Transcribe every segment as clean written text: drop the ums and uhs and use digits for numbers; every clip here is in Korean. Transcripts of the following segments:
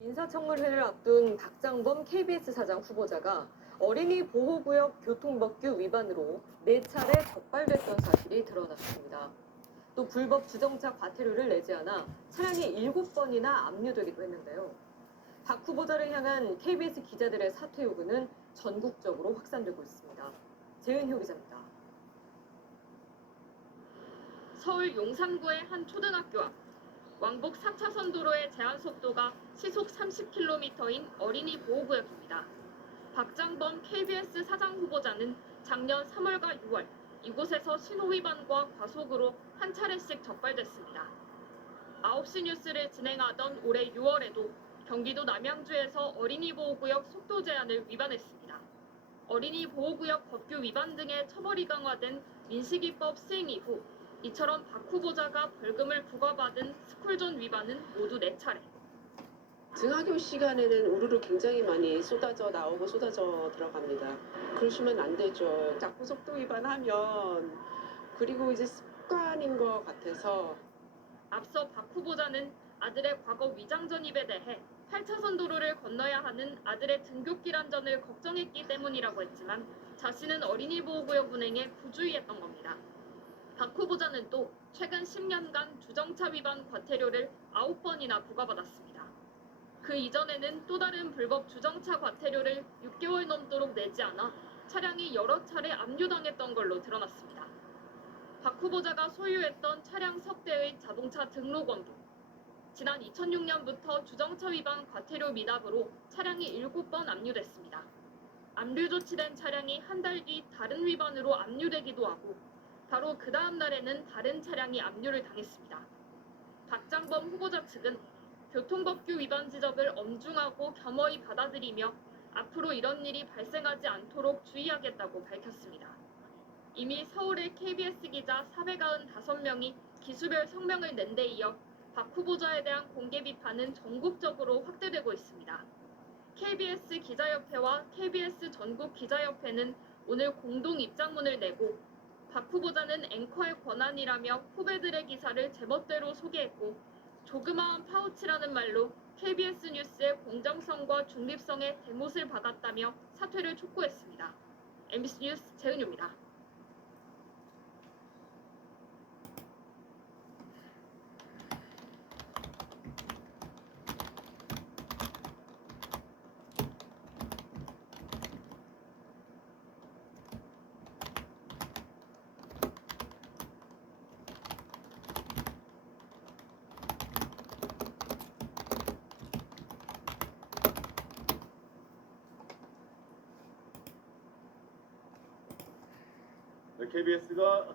인사청문회를 앞둔 박장범 KBS 사장 후보자가 어린이 보호구역 교통법규 위반으로 4차례 적발됐던 사실이 드러났습니다. 또 불법 주정차 과태료를 내지 않아 차량이 7번이나 압류되기도 했는데요. 박 후보자를 향한 KBS 기자들의 사퇴 요구는 전국적으로 확산되고 있습니다. 재은효 기자입니다. 서울 용산구의 한 초등학교 앞 왕복 4차선 도로의 제한 속도가 시속 30km인 어린이 보호구역입니다. 박장범 KBS 사장 후보자는 작년 3월과 6월 이곳에서 신호 위반과 과속으로 한 차례씩 적발됐습니다. 9시 뉴스를 진행하던 올해 6월에도 경기도 남양주에서 어린이 보호구역 속도 제한을 위반했습니다. 어린이 보호구역 법규 위반 등의 처벌이 강화된 민식이법 시행 이후 이처럼 박 후보자가 벌금을 부과받은 스쿨존 위반은 모두 4차례. 등하교 시간에는 우르르 굉장히 많이 쏟아져 나오고 쏟아져 들어갑니다. 그러시면 안 되죠. 자꾸 속도 위반하면 그리고 이제 습관인 것 같아서. 앞서 박 후보자는 아들의 과거 위장 전입에 대해 8차선 도로를 건너야 하는 아들의 등굣길 안전을 걱정했기 때문이라고 했지만 자신은 어린이 보호구역 운행에 부주의했던 겁니다. 박 후보자는 또 최근 10년간 주정차 위반 과태료를 9번이나 부과받았습니다. 그 이전에는 또 다른 불법 주정차 과태료를 6개월 넘도록 내지 않아 차량이 여러 차례 압류당했던 걸로 드러났습니다. 박 후보자가 소유했던 차량 석 대의 자동차 등록원도 지난 2006년부터 주정차 위반 과태료 미납으로 차량이 7번 압류됐습니다. 압류 조치된 차량이 한 달 뒤 다른 위반으로 압류되기도 하고 바로 그 다음 날에는 다른 차량이 압류를 당했습니다. 박장범 후보자 측은 교통법규 위반 지적을 엄중하고 겸허히 받아들이며 앞으로 이런 일이 발생하지 않도록 주의하겠다고 밝혔습니다. 이미 서울의 KBS 기자 495명이 기수별 성명을 낸 데 이어 박 후보자에 대한 공개 비판은 전국적으로 확대되고 있습니다. KBS 기자협회와 KBS 전국 기자협회는 오늘 공동 입장문을 내고 박 후보자는 앵커의 권한이라며 후배들의 기사를 제멋대로 소개했고 조그마한 파우치라는 말로 KBS 뉴스의 공정성과 중립성의 대못을 받았다며 사퇴를 촉구했습니다. MBC 뉴스 재은유입니다.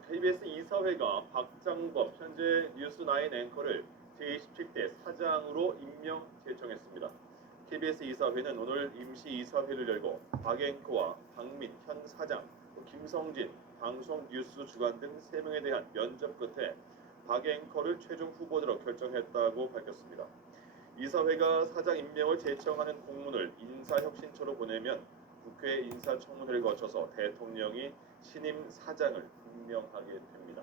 KBS 이사회가 박장범 현재 뉴스9 앵커를 제27대 사장으로 임명 제청했습니다. KBS 이사회는 오늘 임시 이사회를 열고 박 앵커와 박민 현 사장, 김성진 방송 뉴스 주간 등 3명에 대한 면접 끝에 박 앵커를 최종 후보자로 결정했다고 밝혔습니다. 이사회가 사장 임명을 제청하는 공문을 인사혁신처로 보내면 국회 인사청문회를 거쳐서 대통령이 신임 사장을 임명하게 됩니다.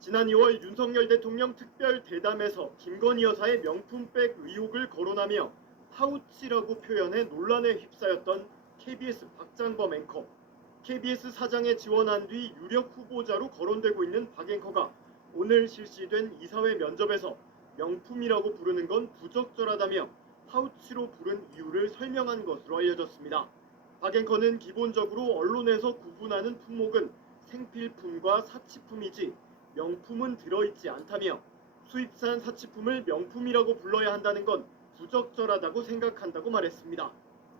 지난 2월 윤석열 대통령 특별 대담에서 김건희 여사의 명품백 의혹을 거론하며 파우치라고 표현해 논란에 휩싸였던 KBS 박장범 앵커. KBS 사장에 지원한 뒤 유력 후보자로 거론되고 있는 박 앵커가 오늘 실시된 이사회 면접에서 명품이라고 부르는 건 부적절하다며 파우치로 부른 이유를 설명한 것으로 알려졌습니다. 박 앵커는 기본적으로 언론에서 구분하는 품목은 생필품과 사치품이지 명품은 들어있지 않다며 수입산 사치품을 명품이라고 불러야 한다는 건 부적절하다고 생각한다고 말했습니다.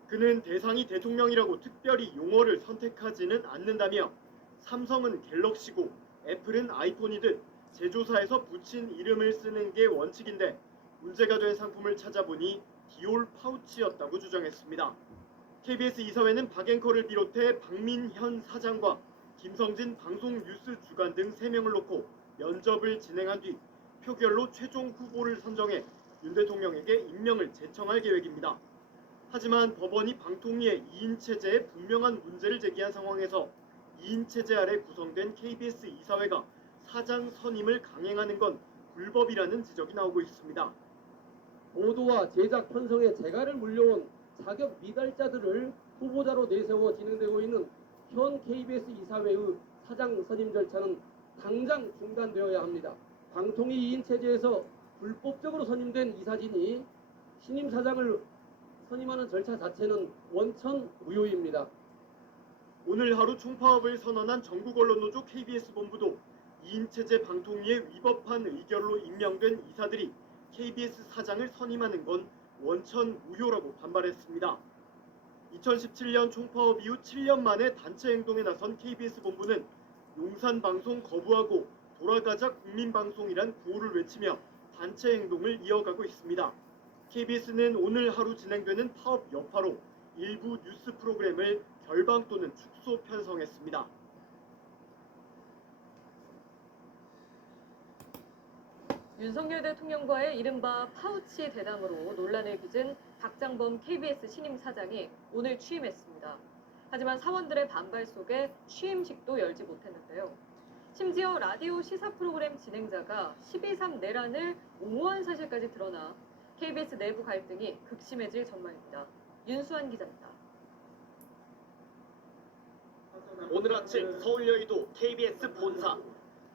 그는 대상이 대통령이라고 특별히 용어를 선택하지는 않는다며 삼성은 갤럭시고 애플은 아이폰이듯 제조사에서 붙인 이름을 쓰는 게 원칙인데 문제가 된 상품을 찾아보니 디올 파우치였다고 주장했습니다. KBS 이사회는 박앵커를 비롯해 박민현 사장과 김성진 방송 뉴스 주간 등 3명을 놓고 면접을 진행한 뒤 표결로 최종 후보를 선정해 윤 대통령에게 임명을 제청할 계획입니다. 하지만 법원이 방통위의 2인 체제에 분명한 문제를 제기한 상황에서 2인 체제 아래 구성된 KBS 이사회가 사장 선임을 강행하는 건 불법이라는 지적이 나오고 있습니다. 보도와 제작 편성에 재갈을 물려온 자격 미달자들을 후보자로 내세워 진행되고 있는 현 KBS 이사회의 사장 선임 절차는 당장 중단되어야 합니다. 방통위 2인 체제에서 불법적으로 선임된 이사진이 신임 사장을 선임하는 절차 자체는 원천 무효입니다. 오늘 하루 총파업을 선언한 전국언론노조 KBS 본부도 2인 체제 방통위에 위법한 의결로 임명된 이사들이 KBS 사장을 선임하는 건 원천 무효라고 반발했습니다. 2017년 총파업 이후 7년 만에 단체 행동에 나선 KBS 본부는 용산 방송 거부하고 돌아가자 국민방송이란 구호를 외치며 단체 행동을 이어가고 있습니다. KBS는 오늘 하루 진행되는 파업 여파로 일부 뉴스 프로그램을 결방 또는 축소 편성했습니다. 윤석열 대통령과의 이른바 파우치 대담으로 논란을 빚은 박장범 KBS 신임 사장이 오늘 취임했습니다. 하지만 사원들의 반발 속에 취임식도 열지 못했는데요. 심지어 라디오 시사 프로그램 진행자가 12.3 내란을 옹호한 사실까지 드러나 KBS 내부 갈등이 극심해질 전망입니다. 윤수환 기자입니다. 오늘 아침 서울 여의도 KBS 본사.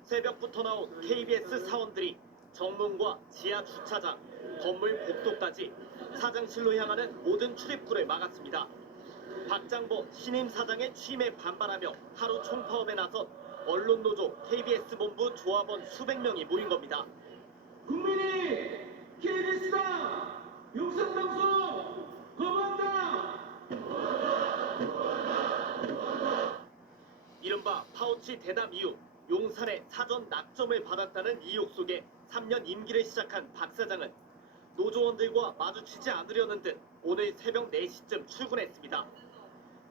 새벽부터 나온 KBS 사원들이 정문과 지하 주차장, 건물 복도까지 사장실로 향하는 모든 출입구를 막았습니다. 박장범 신임 사장의 취임에 반발하며 하루 총파업에 나선 언론노조 KBS 본부 조합원 수백 명이 모인 겁니다. 국민이 KBS다! 육성방송 거부한다! 이른바 파우치 대담 이후 용산에 사전 낙점을 받았다는 이유 속에 3년 임기를 시작한 박 사장은 노조원들과 마주치지 않으려는 듯 오늘 새벽 4시쯤 출근했습니다.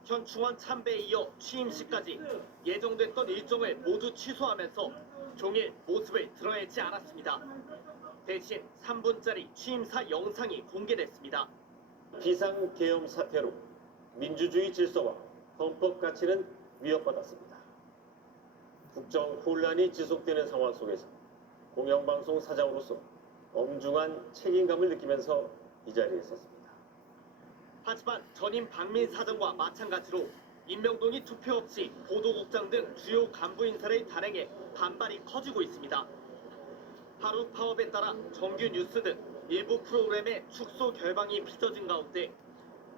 현충원 참배에 이어 취임식까지 예정됐던 일정을 모두 취소하면서 종일 모습을 드러내지 않았습니다. 대신 3분짜리 취임사 영상이 공개됐습니다. 비상계엄 사태로 민주주의 질서와 헌법 가치는 위협받았습니다. 국정 혼란이 지속되는 상황 속에서 공영방송 사장으로서 엄중한 책임감을 느끼면서 이 자리에 섰습니다. 하지만 전임 박민 사장과 마찬가지로 임명동의 투표 없이 보도국장 등 주요 간부 인사를 단행해 반발이 커지고 있습니다. 하루 파업에 따라 정규 뉴스 등 일부 프로그램의 축소 결방이 빚어진 가운데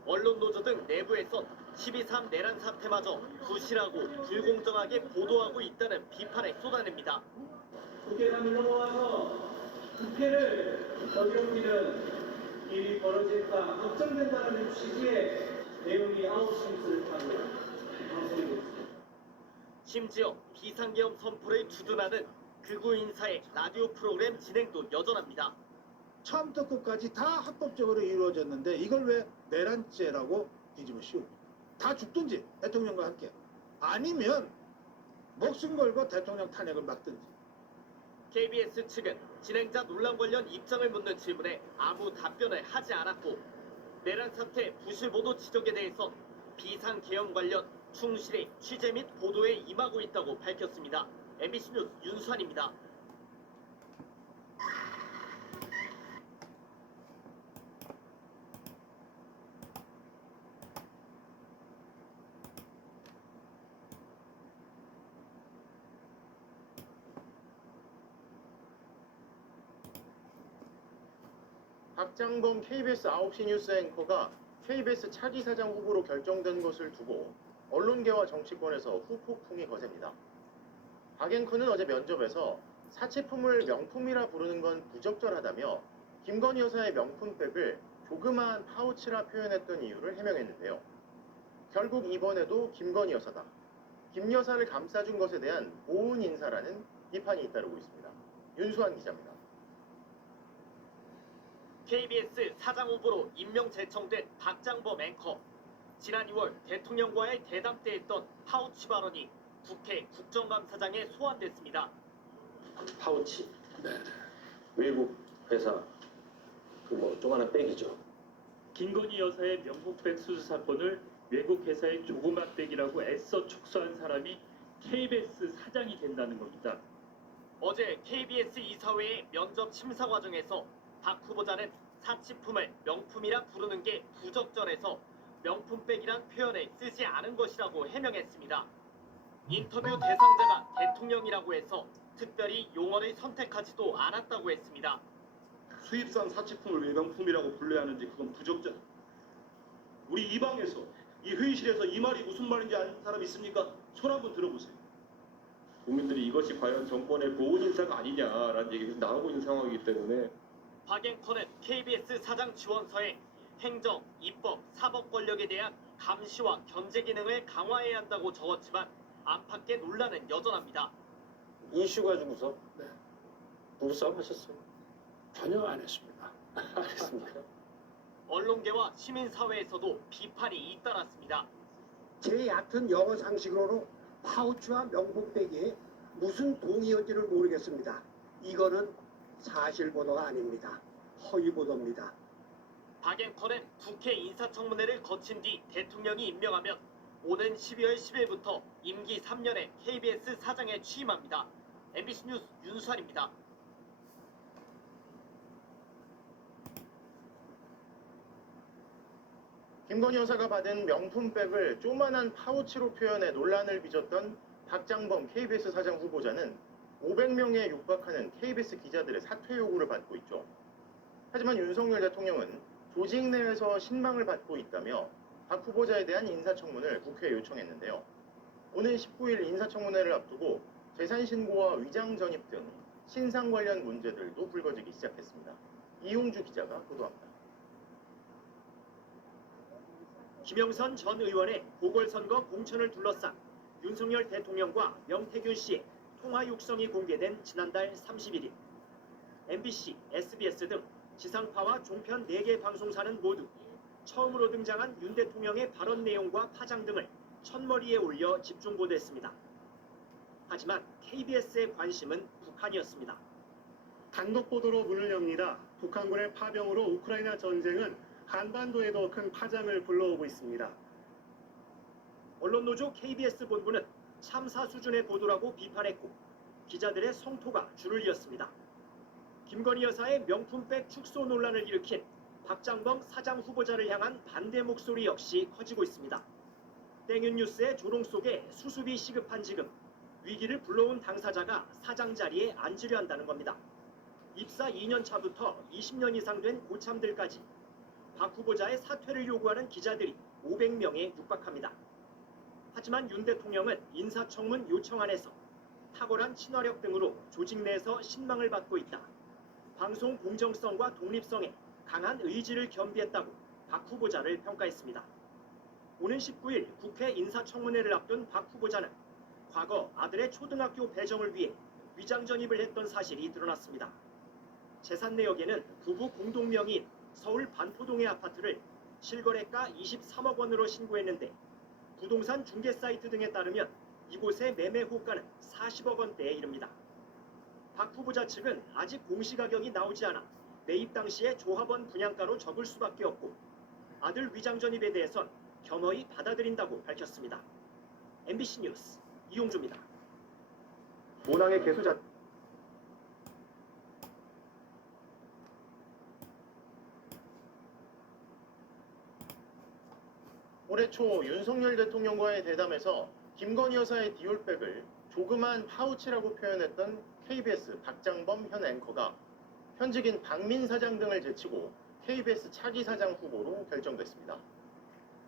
언론노조 등 내부에선 12.3 내란 사태마저 부실하고 불공정하게 보도하고 있다는 비판을 쏟아냅니다. 국회감이 넘어와서 국회를 적용기는 일이 벌어질까 걱정된다는 취지의 내용이 아웃뉴스를 타고 방송되고 있습니다. 심지어 비상계엄 선포를 주둔하는 극우 인사의 라디오 프로그램 진행도 여전합니다. 처음부터 끝까지 다 합법적으로 이루어졌는데 이걸 왜 내란죄라고 뒤집어 씌웁니까? 다 죽든지 대통령과 함께 아니면 목숨 걸고 대통령 탄핵을 막든지. KBS 측은 진행자 논란 관련 입장을 묻는 질문에 아무 답변을 하지 않았고 내란 사태 부실 보도 지적에 대해선 비상계엄 관련 충실히 취재 및 보도에 임하고 있다고 밝혔습니다. MBC 뉴스 윤수환입니다. 박장범 KBS 9시 뉴스 앵커가 KBS 차기 사장 후보로 결정된 것을 두고 언론계와 정치권에서 후폭풍이 거셉니다. 박 앵커는 어제 면접에서 사치품을 명품이라 부르는 건 부적절하다며 김건희 여사의 명품백을 조그마한 파우치라 표현했던 이유를 해명했는데요. 결국 이번에도 김건희 여사다. 김 여사를 감싸준 것에 대한 보훈 인사라는 비판이 잇따르고 있습니다. 윤수환 기자입니다. KBS 사장 후보로 임명 제청된 박장범 앵커. 지난 2월 대통령과의 대담 때 했던 파우치 발언이 국회 국정감사장에 소환됐습니다. 파우치. 외국 회사 조그마한 백이죠. 김건희 여사의 명품백 수수 사건을 외국 회사의 조그만 백이라고 애써 축소한 사람이 KBS 사장이 된다는 겁니다. 어제 KBS 이사회의 면접 심사 과정에서 박 후보자는 사치품을 명품이라 부르는 게 부적절해서 명품백이란 표현을 쓰지 않은 것이라고 해명했습니다. 인터뷰 대상자가 대통령이라고 해서 특별히 용어를 선택하지도 않았다고 했습니다. 수입산 사치품을 왜 명품이라고 불러야 하는지 그건 부적절. 우리 이 방에서 이 회의실에서 이 말이 무슨 말인지 아는 사람 있습니까? 손 한번 들어보세요. 국민들이 이것이 과연 정권의 보훈 인사가 아니냐라는 얘기가 나오고 있는 상황이기 때문에 박 앵커는 KBS 사장 지원서에 행정, 입법, 사법 권력에 대한 감시와 견제 기능을 강화해야 한다고 적었지만 안팎의 논란은 여전합니다. 이슈 가지고서 부부싸움 하셨어요? 전혀 안 했습니다. 안 했습니까? 언론계와 시민사회에서도 비판이 잇따랐습니다. 제 얕은 영어 상식으로는 파우치와 명품백이 무슨 동의인지를 모르겠습니다. 이거는 사실 보도가 아닙니다. 허위 보도입니다. 박 앵커는 국회 인사청문회를 거친 뒤 대통령이 임명하면 오는 12월 10일부터 임기 3년의 KBS 사장에 취임합니다. MBC 뉴스 윤수환입니다. 김건희 여사가 받은 명품백을 조만한 파우치로 표현해 논란을 빚었던 박장범 KBS 사장 후보자는 500명에 육박하는 KBS 기자들의 사퇴 요구를 받고 있죠. 하지만 윤석열 대통령은 조직 내에서 신망을 받고 있다며 박 후보자에 대한 인사청문을 국회에 요청했는데요. 오는 19일 인사청문회를 앞두고 재산 신고와 위장 전입 등 신상 관련 문제들도 불거지기 시작했습니다. 이용주 기자가 보도합니다. 김영선 전 의원의 보궐선거 공천을 둘러싼 윤석열 대통령과 명태균 씨의 통화 육성이 공개된 지난달 31일 MBC, SBS 등 지상파와 종편 4개 방송사는 모두 처음으로 등장한 윤 대통령의 발언 내용과 파장 등을 첫머리에 올려 집중 보도했습니다. 하지만 KBS의 관심은 북한이었습니다. 단독 보도로 문을 엽니다. 북한군의 파병으로 우크라이나 전쟁은 한반도에도 큰 파장을 불러오고 있습니다. 언론노조 KBS 본부는 참사 수준의 보도라고 비판했고 기자들의 성토가 줄을 이었습니다. 김건희 여사의 명품백 축소 논란을 일으킨 박장범 사장 후보자를 향한 반대 목소리 역시 커지고 있습니다. 땡윤 뉴스의 조롱 속에 수습이 시급한 지금 위기를 불러온 당사자가 사장 자리에 앉으려 한다는 겁니다. 입사 2년 차부터 20년 이상 된 고참들까지 박 후보자의 사퇴를 요구하는 기자들이 500명에 육박합니다. 하지만 윤 대통령은 인사청문 요청안에서 탁월한 친화력 등으로 조직 내에서 신망을 받고 있다. 방송 공정성과 독립성에 강한 의지를 겸비했다고 박 후보자를 평가했습니다. 오는 19일 국회 인사청문회를 앞둔 박 후보자는 과거 아들의 초등학교 배정을 위해 위장 전입을 했던 사실이 드러났습니다. 재산 내역에는 부부 공동명의인 서울 반포동의 아파트를 실거래가 23억 원으로 신고했는데 부동산 중개 사이트 등에 따르면 이곳의 매매 호가는 40억 원대에 이릅니다. 박 후보자 측은 아직 공시가격이 나오지 않아 매입 당시에 조합원 분양가로 적을 수밖에 없고 아들 위장 전입에 대해선 겸허히 받아들인다고 밝혔습니다. MBC 뉴스 이용주입니다. 모낭의 개수자 올해 초 윤석열 대통령과의 대담에서 김건희 여사의 디올백을 조그만 파우치라고 표현했던 KBS 박장범 현 앵커가 현직인 박민 사장 등을 제치고 KBS 차기 사장 후보로 결정됐습니다.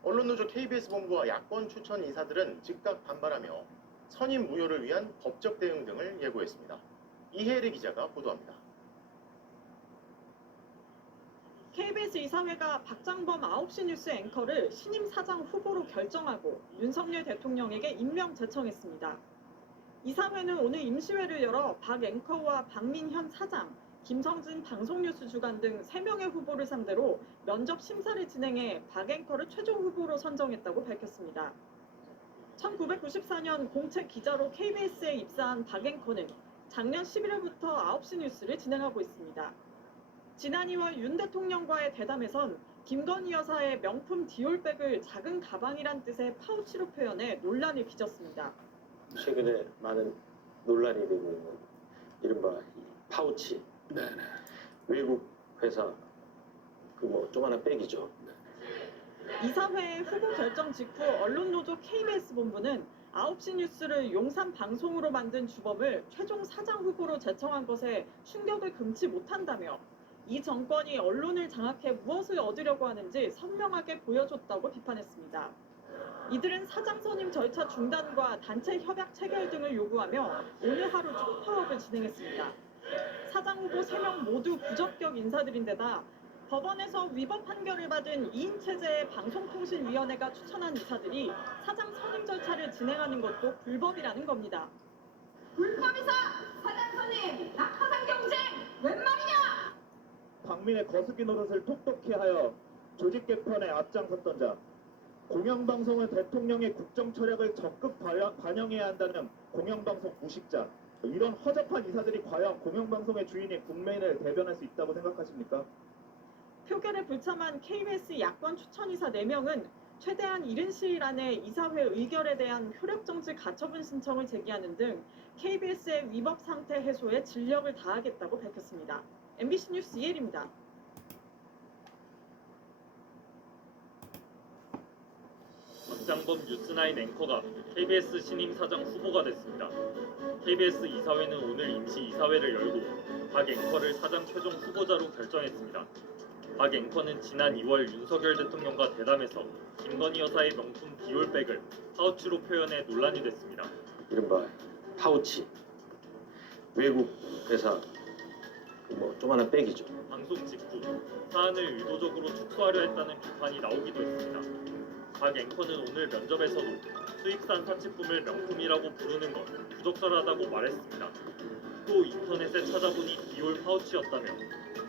언론노조 KBS 본부와 야권 추천 이사들은 즉각 반발하며 선임 무효를 위한 법적 대응 등을 예고했습니다. 이혜리 기자가 보도합니다. KBS 이사회가 박장범 9시 뉴스 앵커를 신임 사장 후보로 결정하고 윤석열 대통령에게 임명 제청했습니다. 이사회는 오늘 임시회를 열어 박 앵커와 박민현 사장, 김성진 방송뉴스 주간 등 3명의 후보를 상대로 면접 심사를 진행해 박 앵커를 최종 후보로 선정했다고 밝혔습니다. 1994년 공채 기자로 KBS에 입사한 박 앵커는 작년 11월부터 9시 뉴스를 진행하고 있습니다. 지난 2월 윤 대통령과의 대담에선 김건희 여사의 명품 디올백을 작은 가방이란 뜻의 파우치로 표현해 논란을 빚었습니다. 최근에 많은 논란이 되고 있는 이른바 이 파우치. 외국 회사 그 뭐 조그마한 백이죠. 이사회의 후보 결정 직후 언론노조 KBS 본부는 9시 뉴스를 용산 방송으로 만든 주범을 최종 사장 후보로 제청한 것에 충격을 금치 못한다며 이 정권이 언론을 장악해 무엇을 얻으려고 하는지 선명하게 보여줬다고 비판했습니다. 이들은 사장 선임 절차 중단과 단체 협약 체결 등을 요구하며 오늘 하루 총파업을 진행했습니다. 사장 후보 3명 모두 부적격 인사들인데다 법원에서 위법 판결을 받은 2인 체제의 방송통신위원회가 추천한 이사들이 사장 선임 절차를 진행하는 것도 불법이라는 겁니다. 불법이사 사장 선임 낙하산 경쟁 웬 말이냐? 박민의 거스기 노릇을 톡톡히 하여 조직 개편에 앞장섰던 자, 공영방송은 대통령의 국정 철학을 적극 반영해야 한다는 공영방송 무식자, 이런 허접한 이사들이 과연 공영방송의 주인인 국민을 대변할 수 있다고 생각하십니까? 표결에 불참한 KBS 야권 추천이사 4명은 최대한 이른 시일 안에 이사회 의결에 대한 효력정지 가처분 신청을 제기하는 등 KBS의 위법 상태 해소에 진력을 다하겠다고 밝혔습니다. MBC 뉴스 이혜리입니다. 박장범 뉴스9 앵커가 KBS 신임 사장 후보가 됐습니다. KBS 이사회는 오늘 임시 이사회를 열고 박 앵커를 사장 최종 후보자로 결정했습니다. 박 앵커는 지난 2월 윤석열 대통령과 대담에서 김건희 여사의 명품 디올백을 파우치로 표현해 논란이 됐습니다. 이른바 파우치. 외국 회사 그 뭐 조그마한 백이죠. 방송 직후 사안을 의도적으로 축소하려 했다는 비판이 나오기도 했습니다. 박 앵커는 오늘 면접에서도 수입산 사치품을 명품이라고 부르는 건 부적절하다고 말했습니다. 또 인터넷에 찾아보니 디올 파우치였다며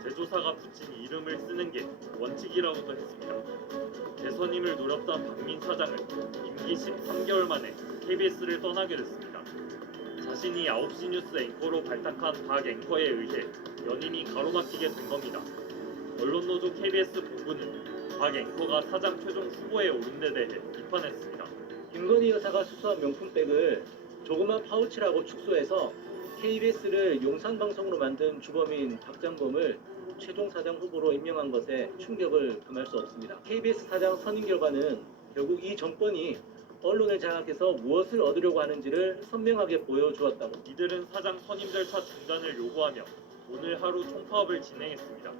제조사가 붙인 이름을 쓰는 게 원칙이라고도 했습니다. 대선임을 노렸던 박민 사장은 임기 13개월 만에 KBS를 떠나게 됐습니다. 자신이 9시 뉴스 앵커로 발탁한 박 앵커에 의해 연임이 가로막히게 된 겁니다. 언론노조 KBS 본부는 박 앵커가 사장 최종 후보에 오른 데 대해 비판했습니다. 김건희 여사가 수수한 명품백을 조그만 파우치라고 축소해서 KBS를 용산방송으로 만든 주범인 박장범을 최종 사장 후보로 임명한 것에 충격을 금할 수 없습니다. KBS 사장 선임 결과는 결국 이 정권이 언론을 장악해서 무엇을 얻으려고 하는지를 선명하게 보여주었다고. 이들은 사장 선임 절차 중단을 요구하며 오늘 하루 총파업을 진행했습니다.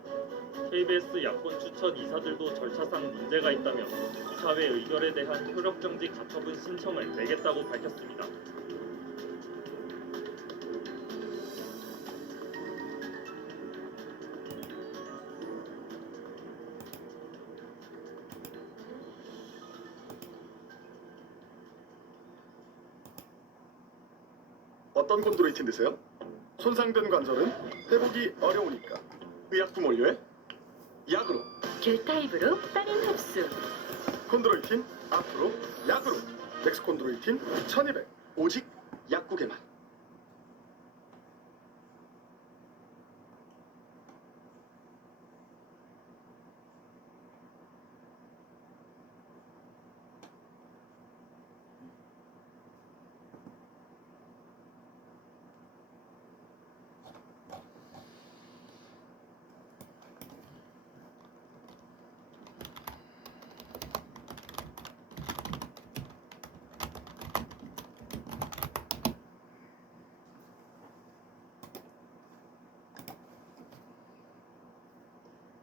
KBS 야권 추천 이사들도 절차상 문제가 있다며 이사회 의결에 대한 효력정지 가처분 신청을 내겠다고 밝혔습니다. 어떤 콘드로이틴 드세요? 손상된 관절은 회복이 어려우니까 의약품 원료에 약으로 귤타입으로 빠른 흡수 콘드로이틴 앞으로 약으로 넥스콘드로이틴 1200 오직 약국에만.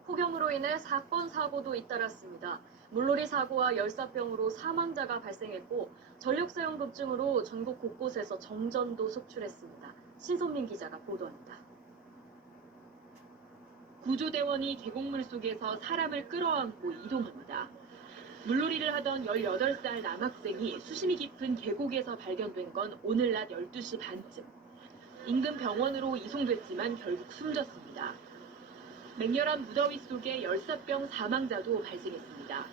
폭염으로 인해 사건 사고도 잇따랐습니다. 물놀이 사고와 열사병으로 사망자가 발생했고 전력 사용 급증으로 전국 곳곳에서 정전도 속출했습니다. 신선민 기자가 보도합니다. 구조대원이 계곡물 속에서 사람을 끌어안고 이동합니다. 물놀이를 하던 18살 남학생이 수심이 깊은 계곡에서 발견된 건 오늘 낮 12시 반쯤. 인근 병원으로 이송됐지만 결국 숨졌습니다. 맹렬한 무더위 속에 열사병 사망자도 발생했습니다.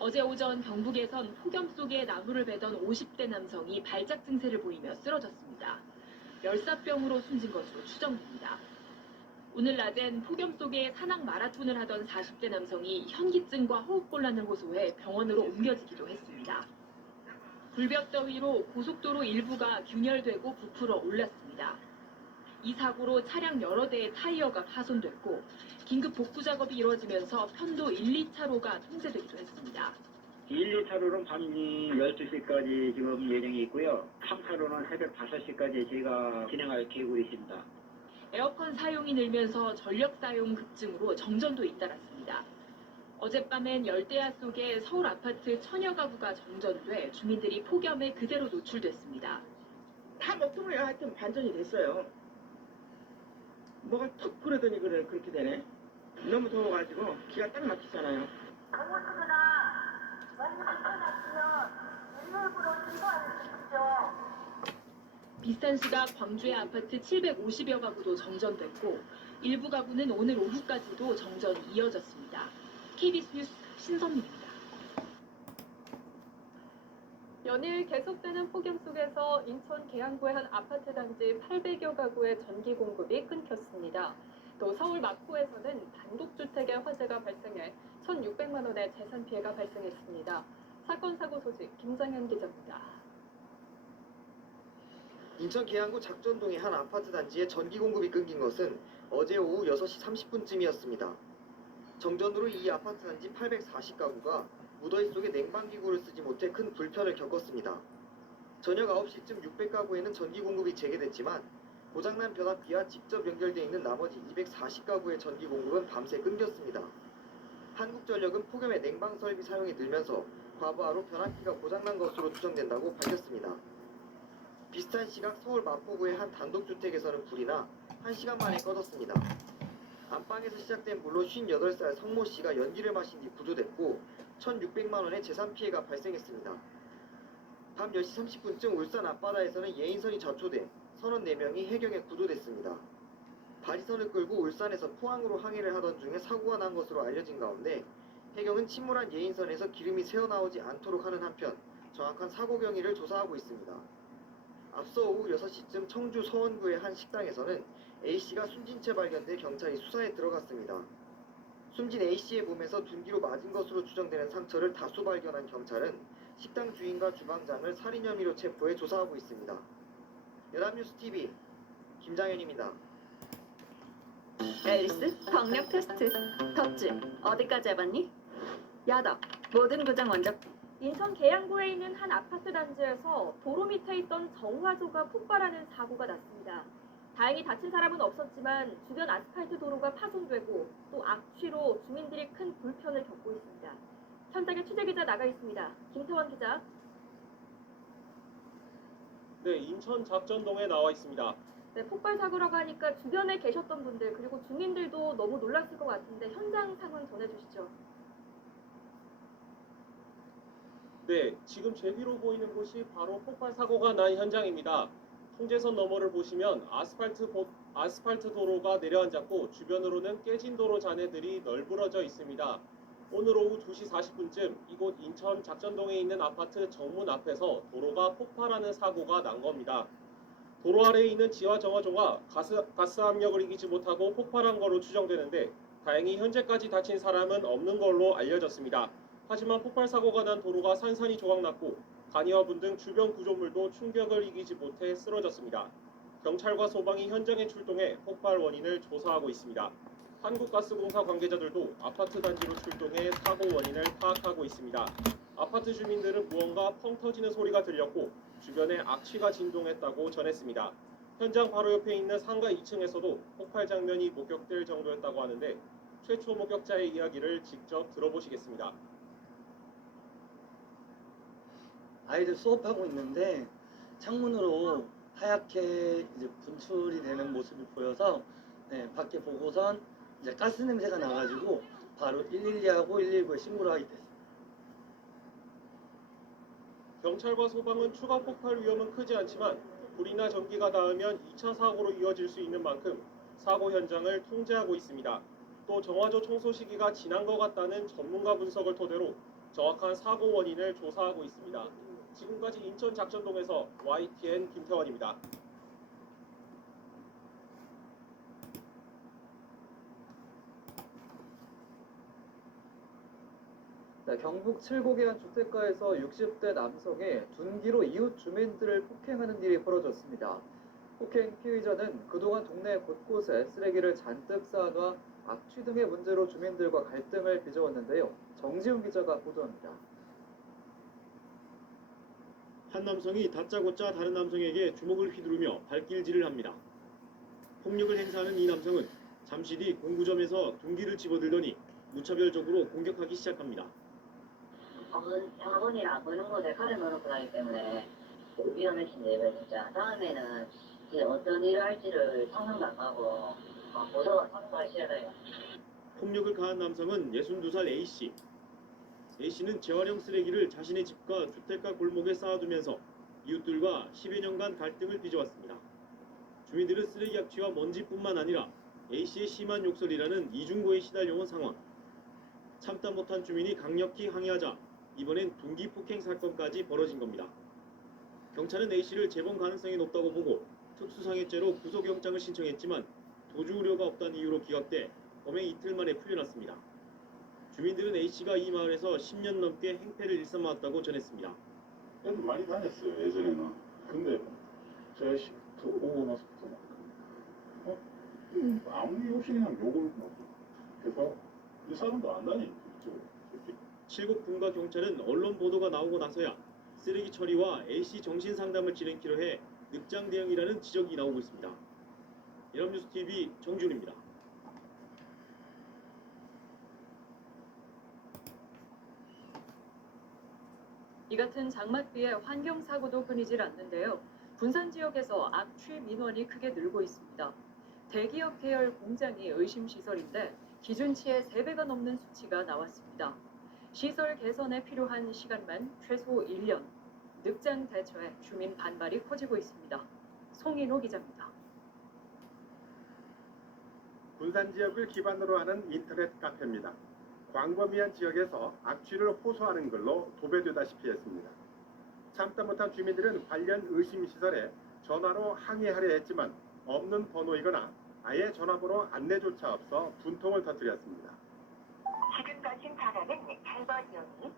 어제 오전 경북에선 폭염 속에 나무를 베던 50대 남성이 발작 증세를 보이며 쓰러졌습니다. 열사병으로 숨진 것으로 추정됩니다. 오늘 낮엔 폭염 속에 산악 마라톤을 하던 40대 남성이 현기증과 호흡곤란을 호소해 병원으로 옮겨지기도 했습니다. 불볕더위로 고속도로 일부가 균열되고 부풀어 올랐습니다. 이 사고로 차량 여러 대의 타이어가 파손됐고 긴급 복구 작업이 이루어지면서 편도 1, 2차로가 통제되기도 했습니다. 1, 2차로는 밤 12시까지 지금 예정이 있고요. 3차로는 새벽 5시까지 저희가 진행할 계획으로 있습니다. 에어컨 사용이 늘면서 전력 사용 급증으로 정전도 잇따랐습니다. 어젯밤엔 열대야 속에 서울 아파트 천여 가구가 정전돼 주민들이 폭염에 그대로 노출됐습니다. 다 먹통을 하여튼 반전이 됐어요. 뭐가 툭 그러더니 그렇게 되네. 너무 더워가지고 기가 딱 막히잖아요. 비슷한 시각 광주의 아파트 750여 가구도 정전됐고 일부 가구는 오늘 오후까지도 정전이 이어졌습니다. KBS 뉴스 신선미입니다. 연일 계속되는 폭염 속에서 인천 계양구의 한 아파트 단지 800여 가구의 전기 공급이 끊겼습니다. 또 서울 마포에서는 단독주택의 화재가 발생해 1,600만 원의 재산 피해가 발생했습니다. 사건 사고 소식 김장현 기자입니다. 인천 계양구 작전동의 한 아파트 단지에 전기 공급이 끊긴 것은 어제 오후 6시 30분쯤이었습니다. 정전으로 이 아파트 단지 840가구가 무더위 속에 냉방기구를 쓰지 못해 큰 불편을 겪었습니다. 저녁 9시쯤 600가구에는 전기 공급이 재개됐지만 고장난 변압기와 직접 연결되어 있는 나머지 240가구의 전기 공급은 밤새 끊겼습니다. 한국전력은 폭염에 냉방 설비 사용이 늘면서 과부하로 변압기가 고장난 것으로 추정된다고 밝혔습니다. 비슷한 시각 서울 마포구의 한 단독주택에서는 불이 나 1시간 만에 꺼졌습니다. 안방에서 시작된 불로 58살 성모 씨가 연기를 마신 뒤 구조됐고 1,600만 원의 재산 피해가 발생했습니다. 밤 10시 30분쯤 울산 앞바다에서는 예인선이 자초돼 34명이 해경에 구조됐습니다. 바리선을 끌고 울산에서 포항으로 항해를 하던 중에 사고가 난 것으로 알려진 가운데 해경은 침몰한 예인선에서 기름이 새어나오지 않도록 하는 한편 정확한 사고 경위를 조사하고 있습니다. 앞서 오후 6시쯤 청주 서원구의 한 식당에서는 A씨가 숨진 채 발견돼 경찰이 수사에 들어갔습니다. 숨진 A씨의 몸에서 둔기로 맞은 것으로 추정되는 상처를 다수 발견한 경찰은 식당 주인과 주방장을 살인 혐의로 체포해 조사하고 있습니다. 연합뉴스TV 김장현입니다. 앨리스, 병력 테스트. 덕질, 어디까지 해봤니? 야덕, 모든 구장 원적. 인천 계양구에 있는 한 아파트 단지에서 도로 밑에 있던 정화조가 폭발하는 사고가 났습니다. 다행히 다친 사람은 없었지만 주변 아스팔트 도로가 파손되고 또 악취로 주민들이 큰 불편을 겪고 있습니다. 현장에 취재기자 나가 있습니다. 김태원 기자. 네, 인천 작전동에 나와 있습니다. 네, 폭발 사고라고 하니까 주변에 계셨던 분들 그리고 주민들도 너무 놀랐을 것 같은데 현장 상황 전해주시죠. 네, 지금 제 뒤로 보이는 곳이 바로 폭발 사고가 난 현장입니다. 통제선 너머를 보시면 아스팔트 도로가 내려앉았고 주변으로는 깨진 도로 잔해들이 널브러져 있습니다. 오늘 오후 2시 40분쯤 이곳 인천 작전동에 있는 아파트 정문 앞에서 도로가 폭발하는 사고가 난 겁니다. 도로 아래에 있는 지하 정화조가 가스 압력을 이기지 못하고 폭발한 것으로 추정되는데 다행히 현재까지 다친 사람은 없는 걸로 알려졌습니다. 하지만 폭발 사고가 난 도로가 산산이 조각났고 간이화분 등 주변 구조물도 충격을 이기지 못해 쓰러졌습니다. 경찰과 소방이 현장에 출동해 폭발 원인을 조사하고 있습니다. 한국가스공사 관계자들도 아파트 단지로 출동해 사고 원인을 파악하고 있습니다. 아파트 주민들은 무언가 펑 터지는 소리가 들렸고 주변에 악취가 진동했다고 전했습니다. 현장 바로 옆에 있는 상가 2층에서도 폭발 장면이 목격될 정도였다고 하는데 최초 목격자의 이야기를 직접 들어보시겠습니다. 아이들 수업하고 있는데 창문으로 하얗게 이제 분출이 되는 모습이 보여서 밖에 보고선 이제 가스 냄새가 나가지고 바로 112하고 119에 신고를 하게 됐습니다. 경찰과 소방은 추가 폭발 위험은 크지 않지만 불이나 전기가 닿으면 2차 사고로 이어질 수 있는 만큼 사고 현장을 통제하고 있습니다. 또 정화조 청소 시기가 지난 것 같다는 전문가 분석을 토대로 정확한 사고 원인을 조사하고 있습니다. 지금까지 인천 작전동에서 YTN 김태원입니다. 네, 경북 칠곡의 한 주택가에서 60대 남성이 둔기로 이웃 주민들을 폭행하는 일이 벌어졌습니다. 폭행 피의자는 그동안 동네 곳곳에 쓰레기를 잔뜩 쌓아놔 악취 등의 문제로 주민들과 갈등을 빚어왔는데요. 정지훈 기자가 보도합니다. 한 남성이 다짜고짜 다른 남성에게 주먹을 휘두르며 발길질을 합니다. 폭력을 행사하는 이 남성은 잠시 뒤 공구점에서 둔기를 집어들더니 무차별적으로 공격하기 시작합니다. 학원이랑 보는 곳에 칼을 넣어놓고 다니기 때문에 위험해진대요. 진짜 다음에는 이제 어떤 일을 할지를 상상도 안 하고 무서워 상상하기 싫어요. 폭력을 가한 남성은 62살 A씨. A씨는 재활용 쓰레기를 자신의 집과 주택가 골목에 쌓아두면서 이웃들과 10여 년간 갈등을 빚어왔습니다. 주민들은 쓰레기 악취와 먼지뿐만 아니라 A씨의 심한 욕설이라는 이중고에 시달려온 상황. 참다 못한 주민이 강력히 항의하자 이번엔 둔기 폭행 사건까지 벌어진 겁니다. 경찰은 A씨를 재범 가능성이 높다고 보고 특수상해죄로 구속영장을 신청했지만 도주 우려가 없다는 이유로 기각돼 범행 이틀 만에 풀려났습니다. 주민들은 A씨가 이 마을에서 10년 넘게 행패를 일삼아왔다고 전했습니다. 애들 많이 다녔어요, 예전에는. 근데 제가 오고 나서부터 아무리 욕심이나 욕을 해서 이 사람도 안 다니죠. 칠곡군과 경찰은 언론 보도가 나오고 나서야 쓰레기 처리와 A씨 정신 상담을 진행키로 해 늑장 대응이라는 지적이 나오고 있습니다. 연합뉴스TV 정준입니다. 이 같은 장맛비에 환경사고도 끊이질 않는데요. 군산 지역에서 악취 민원이 크게 늘고 있습니다. 대기업 계열 공장이 의심시설인데 기준치의 3배가 넘는 수치가 나왔습니다. 시설 개선에 필요한 시간만 최소 1년. 늑장 대처에 주민 반발이 커지고 있습니다. 송인호 기자입니다. 군산 지역을 기반으로 하는 인터넷 카페입니다. 광범위한 지역에서 악취를 호소하는 글로 도배되다시피 했습니다. 참다 못한 주민들은 관련 의심시설에 전화로 항의하려 했지만 없는 번호이거나 아예 전화번호 안내조차 없어 분통을 터뜨렸습니다. 지금 가신 차량은 8번이오니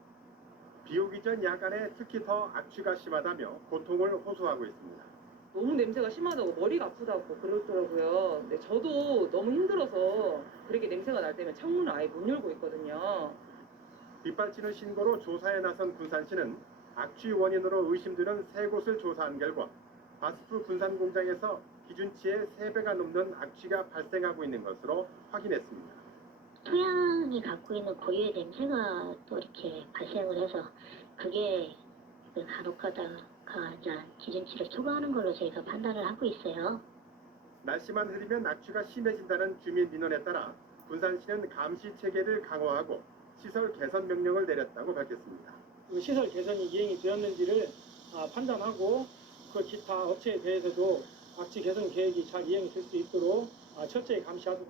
비 오기 전 야간에 특히 더 악취가 심하다며 고통을 호소하고 있습니다. 너무 냄새가 심하다고 머리가 아프다고 그러더라고요. 근데 저도 너무 힘들어서 그렇게 냄새가 날 때면 창문을 아예 못 열고 있거든요. 빗발치는 신고로 조사에 나선 군산시는 악취 원인으로 의심되는 3곳을 조사한 결과 바스프 군산 공장에서 기준치의 3배가 넘는 악취가 발생하고 있는 것으로 확인했습니다. 토양이 갖고 있는 고유의 냄새가 또 이렇게 발생을 해서 그게 간혹 가다가 기준치를 초과하는 걸로 저희가 판단을 하고 있어요. 날씨만 흐리면 악취가 심해진다는 주민 민원에 따라 군산시는 감시 체계를 강화하고 시설 개선 명령을 내렸다고 밝혔습니다. 시설 개선이 이행이 되었는지를 판단하고 그 기타 업체에 대해서도 악취 개선 계획이 잘 이행이 될 수 있도록 철저히 감시하도록.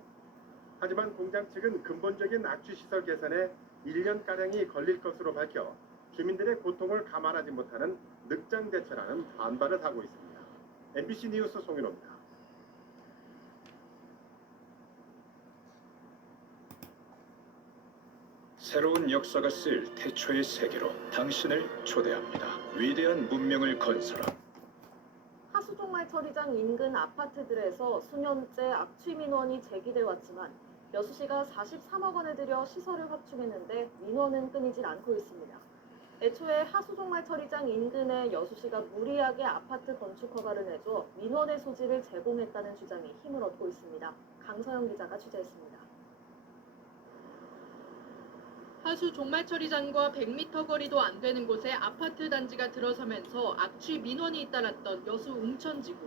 하지만 공장 측은 근본적인 악취 시설 개선에 1년가량이 걸릴 것으로 밝혀 주민들의 고통을 감안하지 못하는 늑장 대처라는 반발을 하고 있습니다. MBC 뉴스 송윤호입니다. 새로운 역사가 쓸 태초의 세계로 당신을 초대합니다. 위대한 문명을 건설한 하수종말 처리장 인근 아파트들에서 수년째 악취 민원이 제기돼 왔지만 여수시가 43억 원을 들여 시설을 확충했는데 민원은 끊이질 않고 있습니다. 애초에 하수종말 처리장 인근에 여수시가 무리하게 아파트 건축 허가를 내줘 민원의 소지를 제공했다는 주장이 힘을 얻고 있습니다. 강서영 기자가 취재했습니다. 하수 종말 처리장과 100m 거리도 안 되는 곳에 아파트 단지가 들어서면서 악취 민원이 잇따랐던 여수 웅천지구.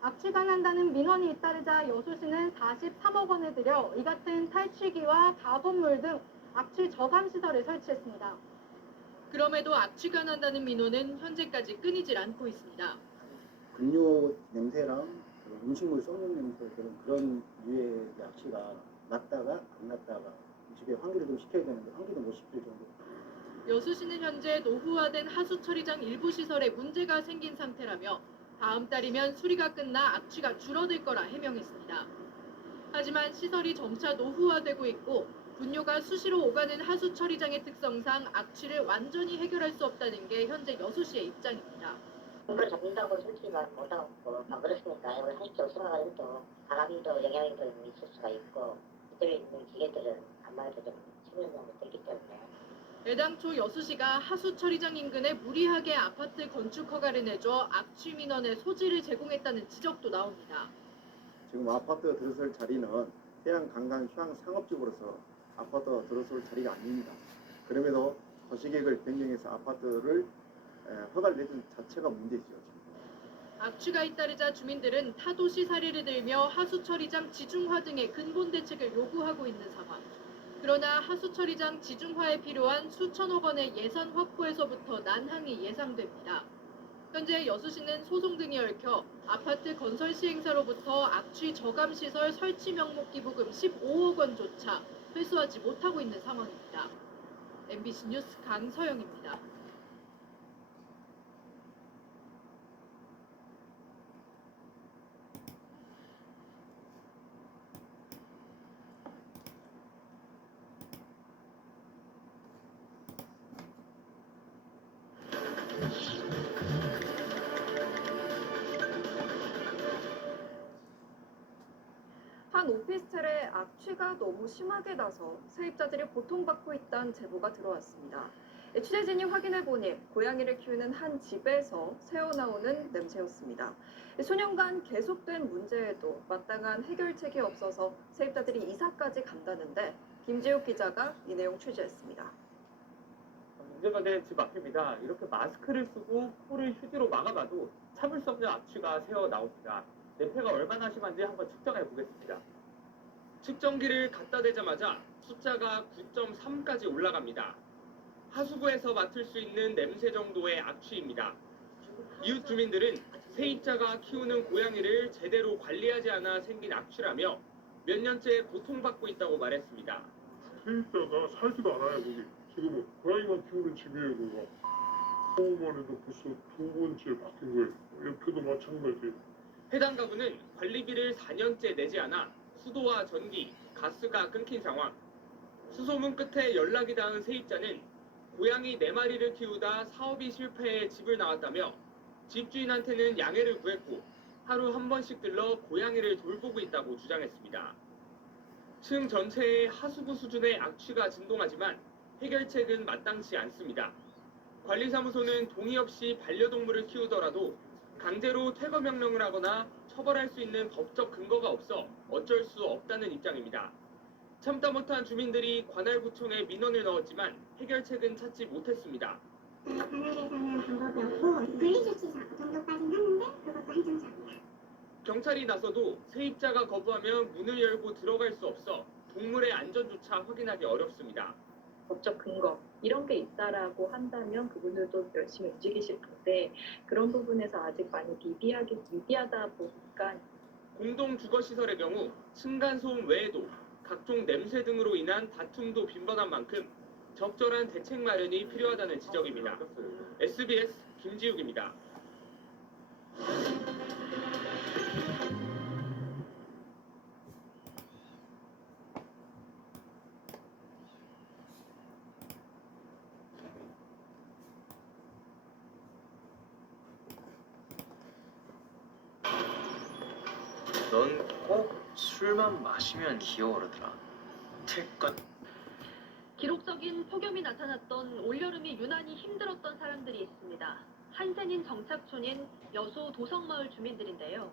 악취가 난다는 민원이 잇따르자 여수시는 43억 원을 들여 이 같은 탈취기와 가건물 등 악취 저감 시설을 설치했습니다. 그럼에도 악취가 난다는 민원은 현재까지 끊이질 않고 있습니다. 근육 냄새랑 그런 음식물 썩는 냄새 그런 류의 악취가 났다가 안 났다가 집에 환기를 좀 시켜야 되는데 환기도 못 시킬 정도. 여수시는 현재 노후화된 하수 처리장 일부 시설에 문제가 생긴 상태라며 다음 달이면 수리가 끝나 악취가 줄어들 거라 해명했습니다. 하지만 시설이 점차 노후화되고 있고 분뇨가 수시로 오가는 하수 처리장의 특성상 악취를 완전히 해결할 수 없다는 게 현재 여수시의 입장입니다. 공부를 잡는다고 솔직히 말 못하고 그렇으니까 이걸 30초 수강하면 또 바람도 영향이 좀 있을 수가 있고 이쪽에 있는 기계들은 아무래도 좀 침을 너무 되기 때문에 애당초 여수시가 하수 처리장 인근에 무리하게 아파트 건축 허가를 내줘 악취 민원의 소지를 제공했다는 지적도 나옵니다. 지금 아파트가 들어설 자리는 해양 관광 휴양 상업지구로서 아파트가 들어설 자리가 아닙니다. 그럼에도 도시계획을 변경해서 아파트를 허가를 내준 자체가 문제죠. 악취가 잇따르자 주민들은 타도시 사례를 들며 하수 처리장 지중화 등의 근본 대책을 요구하고 있는 상황. 그러나 하수 처리장 지중화에 필요한 수천억 원의 예산 확보에서부터 난항이 예상됩니다. 현재 여수시는 소송 등이 얽혀 아파트 건설 시행사로부터 악취 저감 시설 설치 명목 기부금 15억 원조차 회수하지 못하고 있는 상황입니다. MBC 뉴스 강서영입니다. 한 오피스텔에 악취가 너무 심하게 나서 세입자들이 고통받고 있다는 제보가 들어왔습니다. 취재진이 확인해보니 고양이를 키우는 한 집에서 새어나오는 냄새였습니다. 수년간 계속된 문제에도 마땅한 해결책이 없어서 세입자들이 이사까지 간다는데 김지욱 기자가 이 내용 취재했습니다. 문제가 된 집 앞입니다. 이렇게 마스크를 쓰고 코를 휴지로 막아봐도 참을 수 없는 악취가 새어나옵니다. 냄새가 얼마나 심한지 한번 측정해 보겠습니다. 측정기를 갖다 대자마자 숫자가 9.3까지 올라갑니다. 하수구에서 맡을 수 있는 냄새 정도의 악취입니다. 이웃 주민들은 세입자가 키우는 고양이를 제대로 관리하지 않아 생긴 악취라며 몇 년째 고통받고 있다고 말했습니다. 세입자가 살지도 않아요, 거기. 지금은 고양이만 키우는 집이에요, 그거. 처음만 해도 벌써 2번째 바뀐 거예요. 옆에도 마찬가지. 해당 가구는 관리비를 4년째 내지 않아 수도와 전기, 가스가 끊긴 상황. 수소문 끝에 연락이 닿은 세입자는 고양이 4마리를 키우다 사업이 실패해 집을 나왔다며 집주인한테는 양해를 구했고 하루 한 번씩 들러 고양이를 돌보고 있다고 주장했습니다. 층 전체의 하수구 수준의 악취가 진동하지만 해결책은 마땅치 않습니다. 관리사무소는 동의 없이 반려동물을 키우더라도 강제로 퇴거 명령을 하거나 처벌할 수 있는 법적 근거가 없어 어쩔 수 없다는 입장입니다. 참다 못한 주민들이 관할구청에 민원을 넣었지만 해결책은 찾지 못했습니다. 관할에서는 방법이 없고 분리조치 정도까지는 하는데 그것도 한정적이야. 경찰이 나서도 세입자가 거부하면 문을 열고 들어갈 수 없어 동물의 안전조차 확인하기 어렵습니다. 법적 근거 이런 게 있다라고 한다면 그분들도 열심히 움직이실 텐데 그런 부분에서 아직 많이 미비하다 보니까 공동 주거시설의 경우 층간소음 외에도 각종 냄새 등으로 인한 다툼도 빈번한 만큼 적절한 대책 마련이 필요하다는 지적입니다. SBS 김지욱입니다. 넌 꼭 술만 마시면 기어오르더라. 틀것. 기록적인 폭염이 나타났던 올여름이 유난히 힘들었던 사람들이 있습니다. 한센인 정착촌인 여수 도성마을 주민들인데요.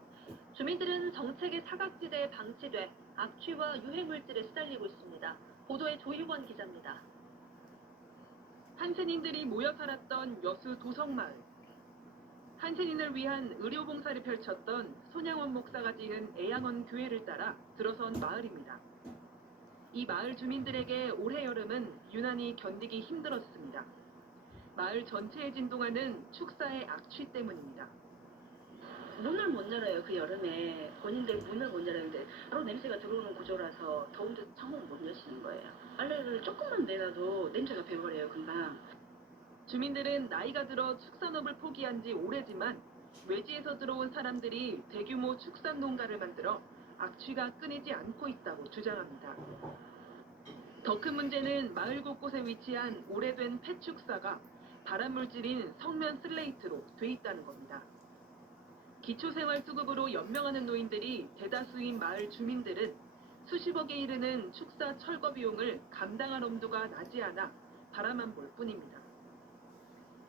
주민들은 정책의 사각지대에 방치돼 악취와 유해물질에 시달리고 있습니다. 보도에 조희원 기자입니다. 한센인들이 모여 살았던 여수 도성마을. 한센인을 위한 의료봉사를 펼쳤던 손양원 목사가 지은 애양원 교회를 따라 들어선 마을입니다. 이 마을 주민들에게 올해 여름은 유난히 견디기 힘들었습니다. 마을 전체에 진동하는 축사의 악취 때문입니다. 문을 못 열어요. 그 여름에 본인들 문을 못 열었는데 바로 냄새가 들어오는 구조라서 더운데 창문을 못 여시는 거예요. 빨래를 조금만 내놔도 냄새가 배어버려요 금방. 주민들은 나이가 들어 축산업을 포기한 지 오래지만 외지에서 들어온 사람들이 대규모 축산 농가를 만들어 악취가 끊이지 않고 있다고 주장합니다. 더 큰 문제는 마을 곳곳에 위치한 오래된 폐축사가 발암물질인 성면 슬레이트로 돼 있다는 겁니다. 기초생활수급으로 연명하는 노인들이 대다수인 마을 주민들은 수십억에 이르는 축사 철거 비용을 감당할 엄두가 나지 않아 바라만 볼 뿐입니다.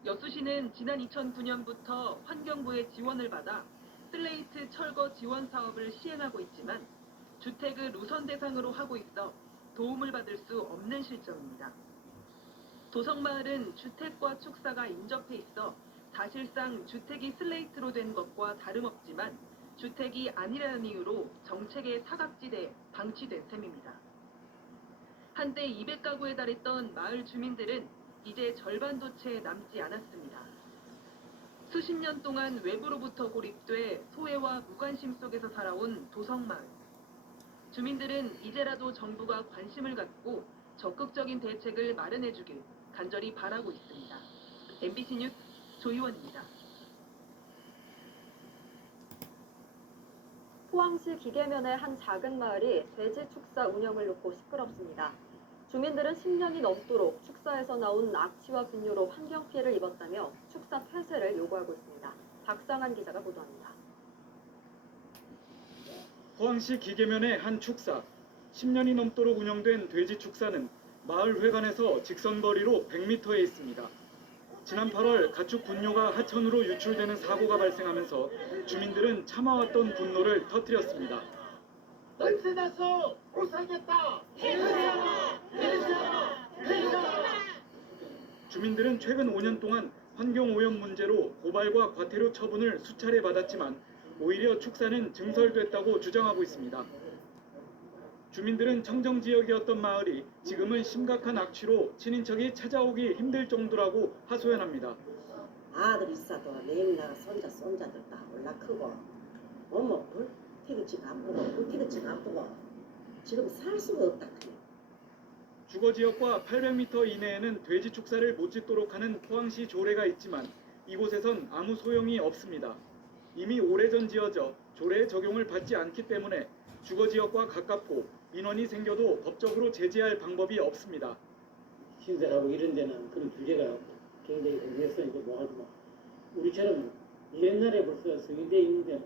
여수시는 지난 2009년부터 환경부의 지원을 받아 슬레이트 철거 지원 사업을 시행하고 있지만 주택을 우선 대상으로 하고 있어 도움을 받을 수 없는 실정입니다. 도성마을은 주택과 축사가 인접해 있어 사실상 주택이 슬레이트로 된 것과 다름없지만 주택이 아니라는 이유로 정책의 사각지대에 방치된 셈입니다. 한때 200가구에 달했던 마을 주민들은 이제 절반도 채 남지 않았습니다. 수십 년 동안 외부로부터 고립돼 소외와 무관심 속에서 살아온 도성마을. 주민들은 이제라도 정부가 관심을 갖고 적극적인 대책을 마련해주길 간절히 바라고 있습니다. MBC 뉴스 조희원입니다. 포항시 기계면의 한 작은 마을이 돼지 축사 운영을 놓고 시끄럽습니다. 주민들은 10년이 넘도록 축사에서 나온 악취와 분뇨로 환경 피해를 입었다며 축사 폐쇄를 요구하고 있습니다. 박상한 기자가 보도합니다. 포항시 기계면의 한 축사, 10년이 넘도록 운영된 돼지 축사는 마을 회관에서 직선거리로 100m에 있습니다. 지난 8월 가축 분뇨가 하천으로 유출되는 사고가 발생하면서 주민들은 참아왔던 분노를 터뜨렸습니다. 냄새나서 못 살겠다! 주민들은 최근 5년 동안 환경오염 문제로 고발과 과태료 처분을 수차례 받았지만 오히려 축사는 증설됐다고 주장하고 있습니다. 주민들은 청정지역이었던 마을이 지금은 심각한 악취로 친인척이 찾아오기 힘들 정도라고 하소연합니다. 아들 있어도 내일날 손자들 다 올라 크고 불 태그치가 안 보고 불 태그치가 안 보고 지금 살 수가 없다. 주거지역과 800m 이내에는 돼지 축사를 못 짓도록 하는 포항시 조례가 있지만 이곳에선 아무 소용이 없습니다. 이미 오래전 지어져 조례 적용을 받지 않기 때문에 주거지역과 가깝고 민원이 생겨도 법적으로 제재할 방법이 없습니다. 신설하고 이런 데는 그런 규제가 굉장히 공개했으니까 뭐하지만 우리처럼 옛날에 벌써 승인되어 있는 데는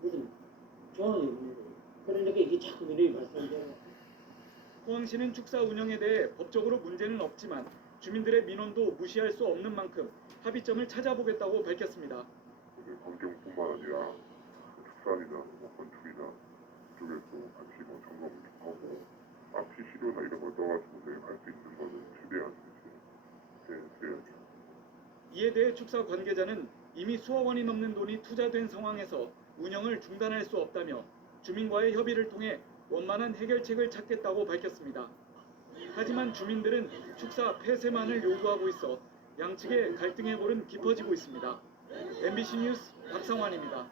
무슨 조항이 없는 거예요. 그러니까 이게 자꾸 민원이 발생돼요. 포항시는 축사 운영에 대해 법적으로 문제는 없지만 주민들의 민원도 무시할 수 없는 만큼 합의점을 찾아보겠다고 밝혔습니다. 환경뿐만 아니라 축산이나 건축이나 그쪽에서 같이 점검을 하고 악취 시료나 이런 걸 떠가지고 내가 할 수 있는 거는 최대한 해야죠. 이에 대해 축사 관계자는 이미 수억 원이 넘는 돈이 투자된 상황에서 운영을 중단할 수 없다며 주민과의 협의를 통해 원만한 해결책을 찾겠다고 밝혔습니다. 하지만 주민들은 축사 폐쇄만을 요구하고 있어 양측의 갈등의 골은 깊어지고 있습니다. MBC 뉴스 박상환입니다.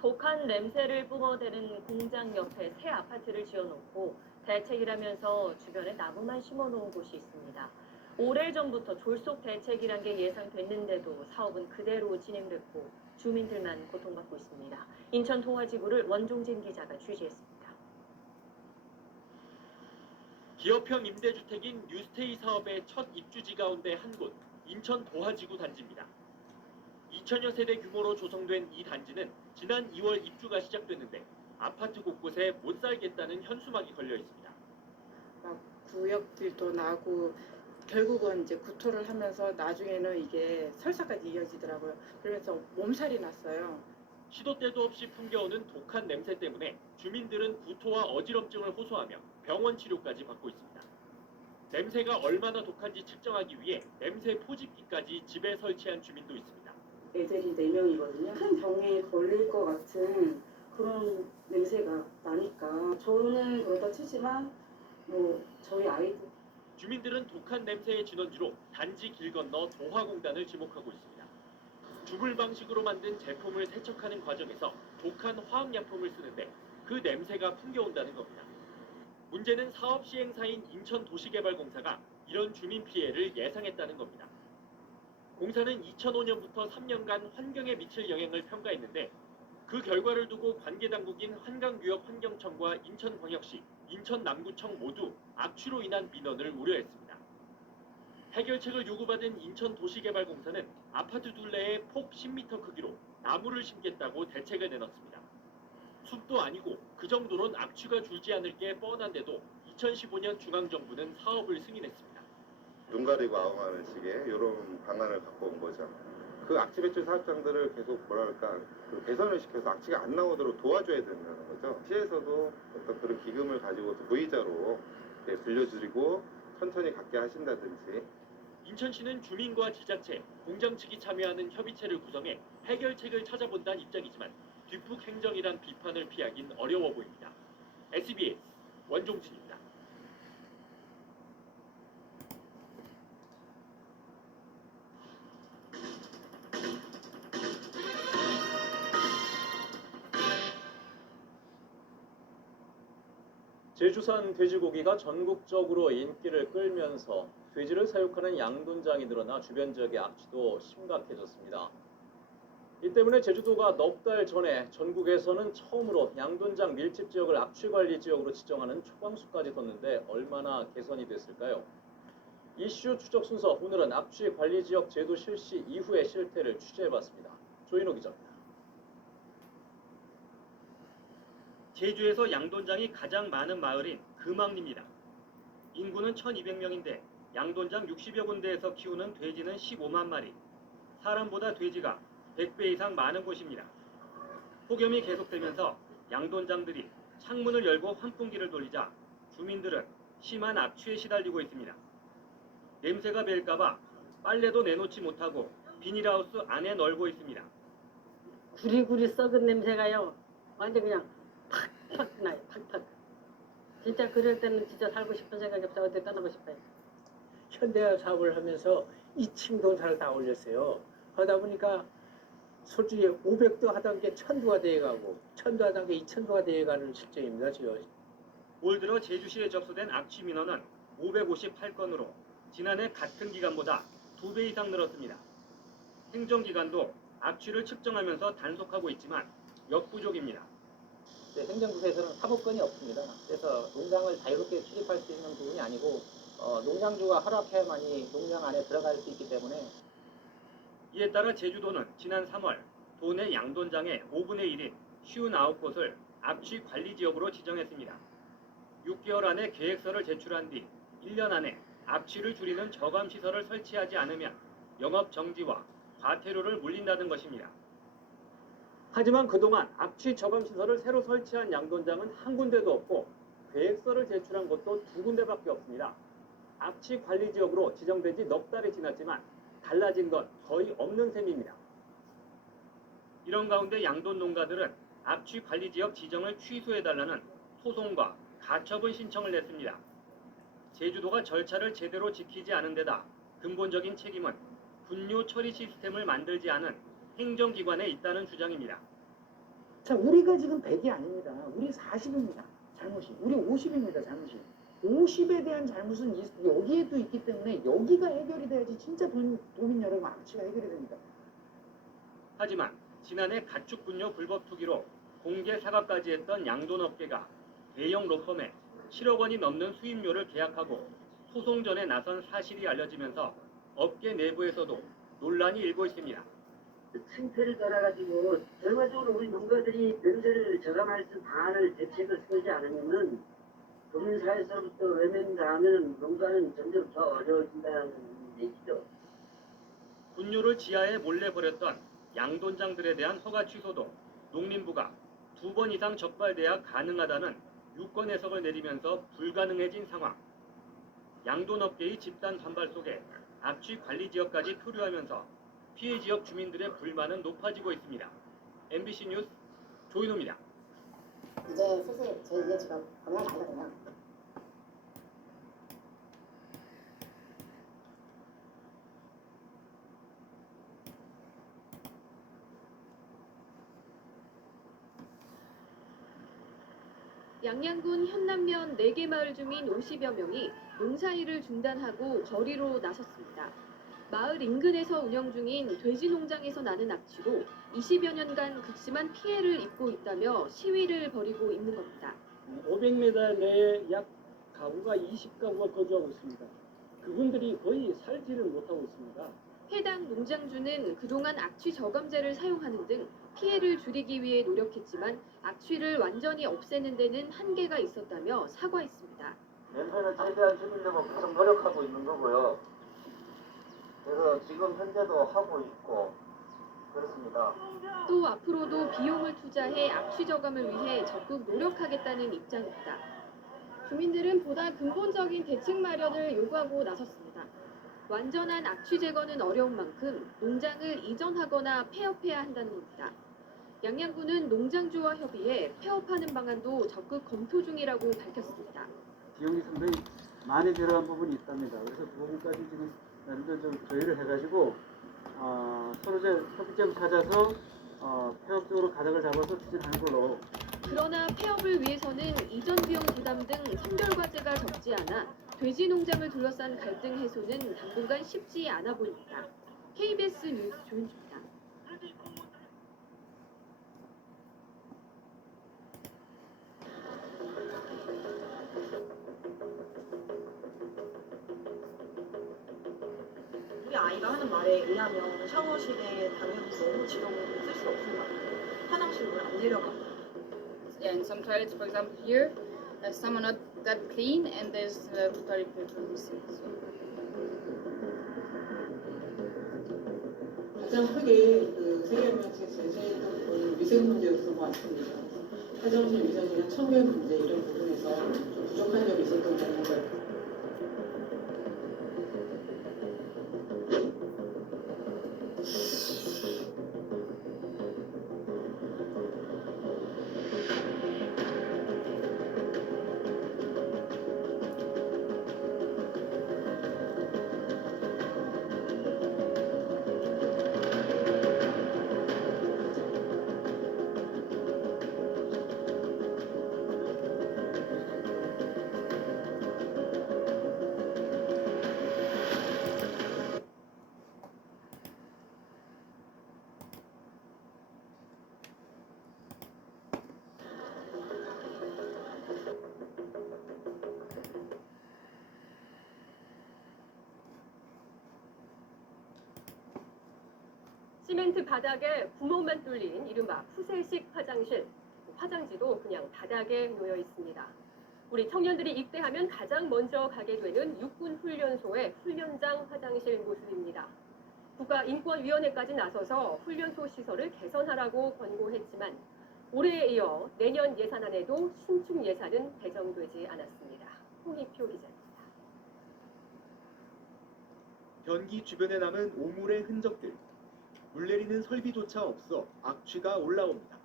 독한 냄새를 뿜어대는 공장 옆에 새 아파트를 지어놓고 대책이라면서 주변에 나무만 심어놓은 곳이 있습니다. 오래전부터 졸속 대책이란 게 예상됐는데도 사업은 그대로 진행됐고 주민들만 고통받고 있습니다. 인천 동아지구를 원종진 기자가 취재했습니다. 기업형 임대주택인 뉴스테이 사업의 첫 입주지 가운데 한 곳, 인천 도하지구 단지입니다. 2천여 세대 규모로 조성된 이 단지는 지난 2월 입주가 시작됐는데 아파트 곳곳에 못 살겠다는 현수막이 걸려 있습니다. 구역들도 나고 결국은 이제 구토를 하면서 나중에는 이게 설사까지 이어지더라고요. 그러면서 몸살이 났어요. 시도 때도 없이 풍겨오는 독한 냄새 때문에 주민들은 구토와 어지럼증을 호소하며 병원 치료까지 받고 있습니다. 냄새가 얼마나 독한지 측정하기 위해 냄새 포집기까지 집에 설치한 주민도 있습니다. 애들이 4명이거든요. 큰 병에 걸릴 것 같은 그런 냄새가 나니까 저는 그렇다 치지만 뭐 저희 아이들 주민들은 독한 냄새의 진원지로 단지 길 건너 도화공단을 지목하고 있습니다. 주물 방식으로 만든 제품을 세척하는 과정에서 독한 화학약품을 쓰는데 그 냄새가 풍겨온다는 겁니다. 문제는 사업 시행사인 인천도시개발공사가 이런 주민 피해를 예상했다는 겁니다. 공사는 2005년부터 3년간 환경에 미칠 영향을 평가했는데 그 결과를 두고 관계당국인 한강유역환경청과 인천광역시, 인천남구청 모두 악취로 인한 민원을 우려했습니다. 해결책을 요구받은 인천도시개발공사는 아파트 둘레에 폭 10m 크기로 나무를 심겠다고 대책을 내놨습니다. 숲도 아니고 그 정도론 악취가 줄지 않을 게 뻔한데도 2015년 중앙정부는 사업을 승인했습니다. 눈 가리고 아웅하는 식의 이런 방안을 갖고 온 거죠. 그 악취 배출 사업장들을 계속 뭐랄까 그 개선을 시켜서 악취가 안 나오도록 도와줘야 된다는 거죠. 시에서도 어떤 그런 기금을 가지고 무이자로 빌려주고 천천히 갖게 하신다든지. 인천시는 주민과 지자체, 공장 측이 참여하는 협의체를 구성해 해결책을 찾아본다는 입장이지만 뒷북 행정이란 비판을 피하긴 어려워 보입니다. SBS 원종진입니다. 제주산 돼지고기가 전국적으로 인기를 끌면서 돼지를 사육하는 양돈장이 늘어나 주변 지역의 악취도 심각해졌습니다. 이 때문에 제주도가 넉 달 전에 전국에서는 처음으로 양돈장 밀집 지역을 악취관리 지역으로 지정하는 초강수까지 뒀는데 얼마나 개선이 됐을까요? 이슈 추적 순서, 오늘은 악취관리 지역 제도 실시 이후의 실태를 취재해봤습니다. 조인호 기자입니다. 제주에서 양돈장이 가장 많은 마을인 금왕리입니다. 인구는 1200명인데 양돈장 60여 군데에서 키우는 돼지는 15만 마리. 사람보다 돼지가 100배 이상 많은 곳입니다. 폭염이 계속되면서 양돈장들이 창문을 열고 환풍기를 돌리자 주민들은 심한 악취에 시달리고 있습니다. 냄새가 벨까봐 빨래도 내놓지 못하고 비닐하우스 안에 널고 있습니다. 구리구리 썩은 냄새가요. 완전 그냥 팍팍 나요. 팍팍. 진짜 그럴 때는 진짜 살고 싶은 생각이 없어. 어디 떠나고 싶어요. 현대화 사업을 하면서 2층 동사를 다 올렸어요. 하다 보니까 솔직히 500도 하던 게 1000도가 돼가고 1000도 하던 게 2000도가 돼가는 실정입니다. 지금. 올 들어 제주시에 접수된 악취 민원은 558건으로 지난해 같은 기간보다 2배 이상 늘었습니다. 행정기관도 악취를 측정하면서 단속하고 있지만 역부족입니다. 행정부에서는 사법권이 없습니다. 그래서 농장을 자유롭게 출입할 수 있는 부분이 아니고 농장주가 허락해야만이 농장 안에 들어갈 수 있기 때문에 이에 따라 제주도는 지난 3월 도내 양돈장의 5분의 1인 59곳을 악취 관리 지역으로 지정했습니다. 6개월 안에 계획서를 제출한 뒤 1년 안에 악취를 줄이는 저감 시설을 설치하지 않으면 영업 정지와 과태료를 물린다는 것입니다. 하지만 그동안 악취 저감 시설을 새로 설치한 양돈장은 한 군데도 없고 계획서를 제출한 곳도 2군데밖에 없습니다. 악취 관리 지역으로 지정된 지 넉 달이 지났지만 달라진 건 거의 없는 셈입니다. 이런 가운데 양돈 농가들은 악취 관리 지역 지정을 취소해달라는 소송과 가처분 신청을 냈습니다. 제주도가 절차를 제대로 지키지 않은 데다 근본적인 책임은 분뇨 처리 시스템을 만들지 않은 행정기관에 있다는 주장입니다. 자, 우리가 지금 100이 아닙니다. 우리 40입니다. 잘못이. 우리 50입니다. 잘못이. 50에 대한 잘못은 여기에도 있기 때문에 여기가 해결이 돼야지 진짜 도민 여러분 악취가 해결이 됩니다. 하지만 지난해 가축 분뇨 불법 투기로 공개 사과까지 했던 양돈업계가 대형 로펌에 7억 원이 넘는 수임료를 계약하고 소송전에 나선 사실이 알려지면서 업계 내부에서도 논란이 일고 있습니다. 층패를 따라가지고 결과적으로 우리 농가들이 냄새를 저감할 수 방안을 대책을 쓰지 않으면은 도민사회에서부터 외면을 하면 농가는 점점 더 어려워진다는 얘기죠. 분뇨를 지하에 몰래 버렸던 양돈장들에 대한 허가 취소도 농림부가 2번 이상 적발돼야 가능하다는 유권 해석을 내리면서 불가능해진 상황. 양돈업계의 집단 반발 속에 악취 관리 지역까지 표류하면서 피해 지역 주민들의 불만은 높아지고 있습니다. MBC 뉴스 조인호입니다. 이제 슬슬 저희가 지금 검열이 아니거든요. 양양군 현남면 4개 마을 주민 50여 명이 농사일을 중단하고 거리로 나섰습니다. 마을 인근에서 운영 중인 돼지 농장에서 나는 악취로 20여 년간 극심한 피해를 입고 있다며 시위를 벌이고 있는 겁니다. 500m 내에 약 가구가 20가구가 거주하고 있습니다. 그분들이 거의 살지를 못하고 있습니다. 해당 농장주는 그동안 악취 저감제를 사용하는 등 피해를 줄이기 위해 노력했지만 악취를 완전히 없애는 데는 한계가 있었다며 사과했습니다. 냄새를 최대한 줄이려고 계속 노력하고 있는 거고요. 그래서 지금 현재도 하고 있고 그렇습니다. 또 앞으로도 비용을 투자해 악취 저감을 위해 적극 노력하겠다는 입장입니다. 주민들은 보다 근본적인 대책 마련을 요구하고 나섰습니다. 완전한 악취 제거는 어려운 만큼 농장을 이전하거나 폐업해야 한다는 겁니다. 양양군은 농장주와 협의해 폐업하는 방안도 적극 검토 중이라고 밝혔습니다. 비용이 상당히 많이 들어간 부분이 있답니다. 그래서 그 부분까지 지금 나름대로 좀 조율을 해가지고 서로 이제 협의점 찾아서 폐업적으로 가닥을 잡아서 추진하는 걸로. 그러나 폐업을 위해서는 이전 비용 부담 등 선별 과제가 적지 않아 돼지 농장을 둘러싼 갈등 해소는 당분간 쉽지 않아 보입니다. KBS 뉴스 조윤주입니다. 우리 아이가 하는 말에 의하면 샤워실에 당연히 너무 지저분하게 쓸 수 없습니다. 화장실을 안 내려가고. Yeah, in some toilets, for example, here, some are not that clean, and there's toilet paper missing. So. 가장 크게 그 세계인명체 제재했던 건 위생 문제였던 것 같습니다. 화장실 위생이나 청결 문제 이런 부분에서 좀 부족한 점이 있었던 것 같아요. 시멘트 바닥에 구멍만 뚫린 이른바 푸세식 화장실, 화장지도 그냥 바닥에 놓여 있습니다. 우리 청년들이 입대하면 가장 먼저 가게 되는 육군훈련소의 훈련장 화장실 모습입니다. 국가인권위원회까지 나서서 훈련소 시설을 개선하라고 권고했지만 올해에 이어 내년 예산안에도 신축 예산은 배정되지 않았습니다. 홍희표 기자입니다. 변기 주변에 남은 오물의 흔적들. 물 내리는 설비조차 없어 악취가 올라옵니다.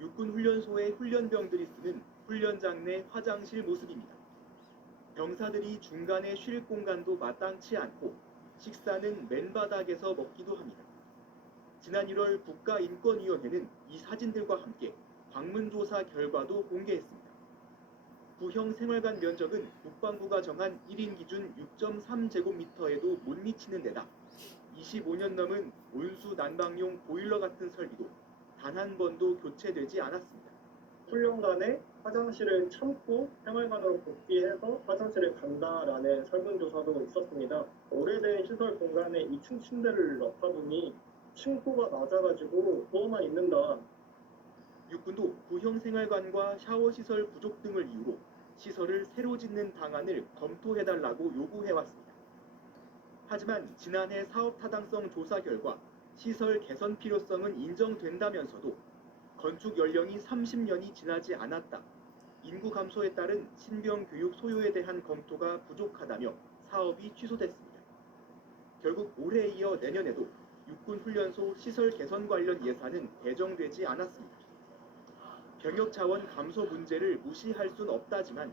육군훈련소의 훈련병들이 쓰는 훈련장 내 화장실 모습입니다. 병사들이 중간에 쉴 공간도 마땅치 않고 식사는 맨바닥에서 먹기도 합니다. 지난 1월 국가인권위원회는 이 사진들과 함께 방문조사 결과도 공개했습니다. 구형 생활관 면적은 국방부가 정한 1인 기준 6.3제곱미터에도 못 미치는 데다 25년 넘은 온수 난방용 보일러 같은 설비도 단 한 번도 교체되지 않았습니다. 훈련관에 화장실을 참고 생활관으로 복귀해서 화장실을 간다라는 설문조사도 있었습니다. 오래된 시설 공간에 2층 침대를 넣다 보니 층고가 낮아가지고 누워만 있는다. 육군도 구형 생활관과 샤워시설 부족 등을 이유로 시설을 새로 짓는 방안을 검토해달라고 요구해왔습니다. 하지만 지난해 사업 타당성 조사 결과 시설 개선 필요성은 인정된다면서도 건축 연령이 30년이 지나지 않았다, 인구 감소에 따른 신병 교육 소요에 대한 검토가 부족하다며 사업이 취소됐습니다. 결국 올해에 이어 내년에도 육군훈련소 시설 개선 관련 예산은 배정되지 않았습니다. 병역 자원 감소 문제를 무시할 순 없다지만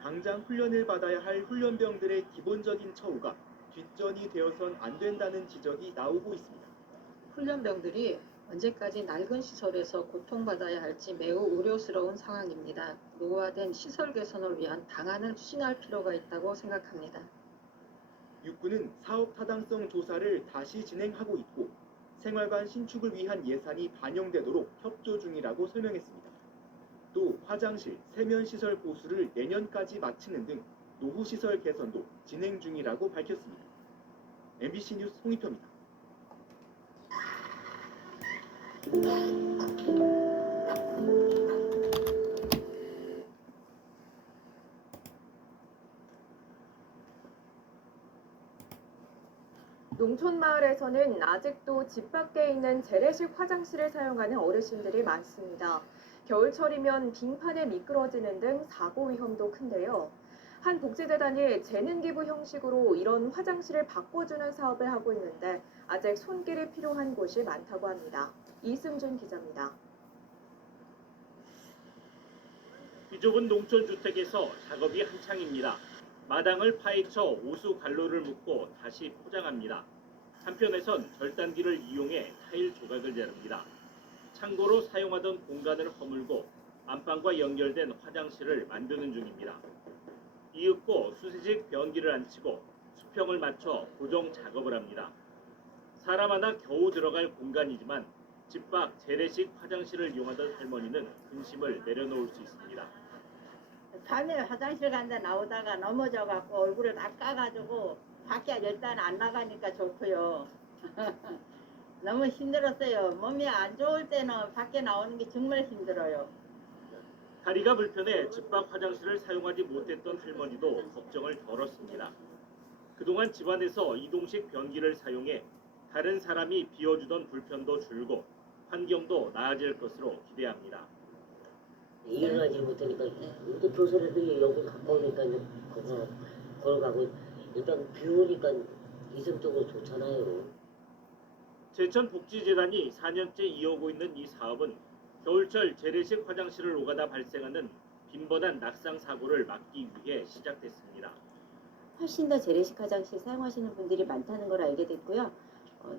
당장 훈련을 받아야 할 훈련병들의 기본적인 처우가 뒷전이 되어선 안 된다는 지적이 나오고 있습니다. 훈련병들이 언제까지 낡은 시설에서 고통받아야 할지 매우 우려스러운 상황입니다. 노후화된 시설 개선을 위한 방안을 추진할 필요가 있다고 생각합니다. 육군은 사업 타당성 조사를 다시 진행하고 있고 생활관 신축을 위한 예산이 반영되도록 협조 중이라고 설명했습니다. 또 화장실, 세면시설 보수를 내년까지 마치는 등 노후시설 개선도 진행 중이라고 밝혔습니다. MBC 뉴스 홍익표입니다. 농촌 마을에서는 아직도 집 밖에 있는 재래식 화장실을 사용하는 어르신들이 많습니다. 겨울철이면 빙판에 미끄러지는 등 사고 위험도 큰데요. 한 복지재단이 재능기부 형식으로 이런 화장실을 바꿔주는 사업을 하고 있는데 아직 손길이 필요한 곳이 많다고 합니다. 이승준 기자입니다. 비좁은 농촌 주택에서 작업이 한창입니다. 마당을 파헤쳐 오수 관로를 묶고 다시 포장합니다. 한편에선 절단기를 이용해 타일 조각을 자릅니다. 창고로 사용하던 공간을 허물고 안방과 연결된 화장실을 만드는 중입니다. 이윽고 수세식 변기를 안치고 수평을 맞춰 고정 작업을 합니다. 사람 하나 겨우 들어갈 공간이지만 집 밖 재래식 화장실을 이용하던 할머니는 근심을 내려놓을 수 있습니다. 밤에 화장실 간다 나오다가 넘어져갖고 얼굴을 다 까가지고 밖에 일단 안 나가니까 좋고요. 너무 힘들었어요. 몸이 안 좋을 때는 밖에 나오는 게 정말 힘들어요. 다리가 불편해 집 밖 화장실을 사용하지 못했던 할머니도 걱정을 덜었습니다. 그동안 집안에서 이동식 변기를 사용해 다른 사람이 비워주던 불편도 줄고 환경도 나아질 것으로 기대합니다. 일을 하지 못하니까 또 교사들이 여기 가까우니까 걸어가고 일단 비우니까 이성적으로 좋잖아요. 제천복지재단이 4년째 이어오고 있는 이 사업은 겨울철 재래식 화장실을 오가다 발생하는 빈번한 낙상 사고를 막기 위해 시작됐습니다. 훨씬 더 재래식 화장실 사용하시는 분들이 많다는 걸 알게 됐고요.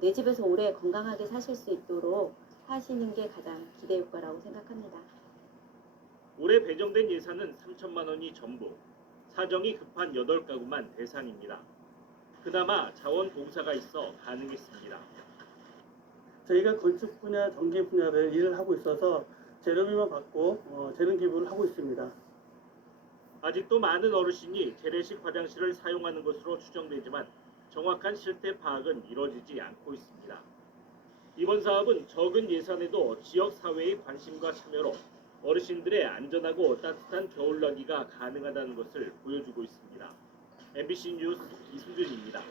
내 집에서 오래 건강하게 사실 수 있도록 하시는 게 가장 기대 효과라고 생각합니다. 올해 배정된 예산은 3천만 원이 전부, 사정이 급한 8가구만 대상입니다. 그나마 자원봉사가 있어 가능했습니다. 저희가 건축 분야, 전기 분야를 일을 하고 있어서 재료비만 받고 재능 기부를 하고 있습니다. 아직도 많은 어르신이 재래식 화장실을 사용하는 것으로 추정되지만 정확한 실태 파악은 이뤄지지 않고 있습니다. 이번 사업은 적은 예산에도 지역 사회의 관심과 참여로 어르신들의 안전하고 따뜻한 겨울나기가 가능하다는 것을 보여주고 있습니다. MBC 뉴스 이승준입니다.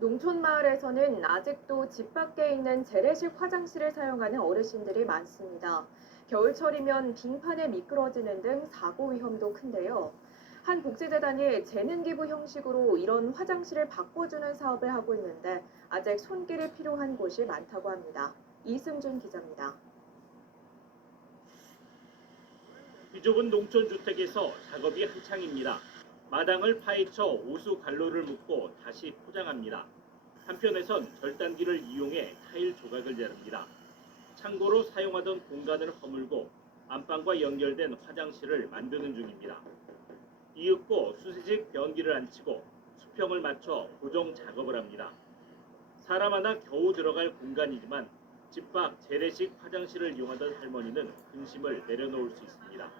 농촌 마을에서는 아직도 집 밖에 있는 재래식 화장실을 사용하는 어르신들이 많습니다. 겨울철이면 빙판에 미끄러지는 등 사고 위험도 큰데요. 한 복지재단이 재능기부 형식으로 이런 화장실을 바꿔주는 사업을 하고 있는데 아직 손길이 필요한 곳이 많다고 합니다. 이승준 기자입니다. 비좁은 농촌 주택에서 작업이 한창입니다. 마당을 파헤쳐 오수 관로를 묶고 다시 포장합니다. 한편에선 절단기를 이용해 타일 조각을 자릅니다. 창고로 사용하던 공간을 허물고 안방과 연결된 화장실을 만드는 중입니다. 이윽고 수세식 변기를 안치고 수평을 맞춰 고정 작업을 합니다. 사람 하나 겨우 들어갈 공간이지만 집 밖 재래식 화장실을 이용하던 할머니는 근심을 내려놓을 수 있습니다.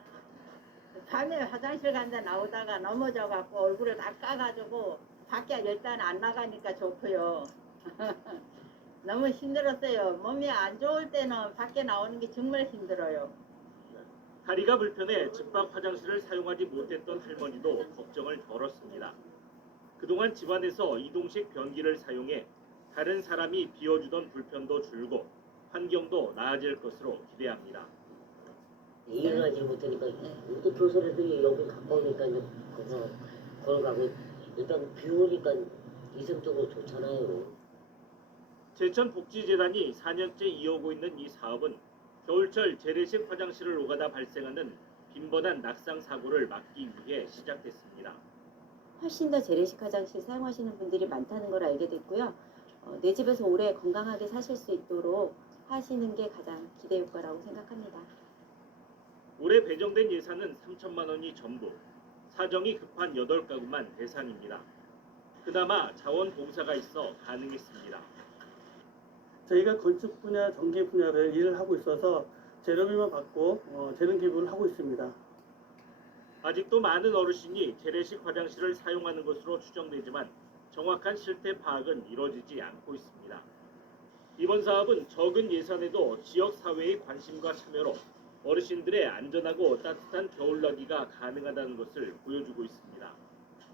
밤에 화장실 간다 나오다가 넘어져갖고 얼굴을 다 까가지고 밖에 일단 안 나가니까 좋고요. 너무 힘들었어요. 몸이 안 좋을 때는 밖에 나오는 게 정말 힘들어요. 다리가 불편해 집밥 화장실을 사용하지 못했던 할머니도 걱정을 덜었습니다. 그동안 집안에서 이동식 변기를 사용해 다른 사람이 비워주던 불편도 줄고 환경도 나아질 것으로 기대합니다. 일을 하지 못하니까 또 교사들이 여기 가까우니까 이제 걸어가고 일단 비 오니까 이성적으로 좋잖아요. 제천복지재단이 4년째 이어오고 있는 이 사업은 겨울철 재래식 화장실을 오가다 발생하는 빈번한 낙상 사고를 막기 위해 시작됐습니다. 훨씬 더 재래식 화장실 사용하시는 분들이 많다는 걸 알게 됐고요. 내 집에서 오래 건강하게 사실 수 있도록 하시는 게 가장 기대 효과라고 생각합니다. 올해 배정된 예산은 3천만 원이 전부, 사정이 급한 8가구만 대상입니다. 그나마 자원봉사가 있어 가능했습니다. 저희가 건축 분야, 전기 분야를 일을 하고 있어서 재료비만 받고 재능 기부를 하고 있습니다. 아직도 많은 어르신이 재래식 화장실을 사용하는 것으로 추정되지만 정확한 실태 파악은 이루어지지 않고 있습니다. 이번 사업은 적은 예산에도 지역 사회의 관심과 참여로 어르신들의 안전하고 따뜻한 겨울나기가 가능하다는 것을 보여주고 있습니다.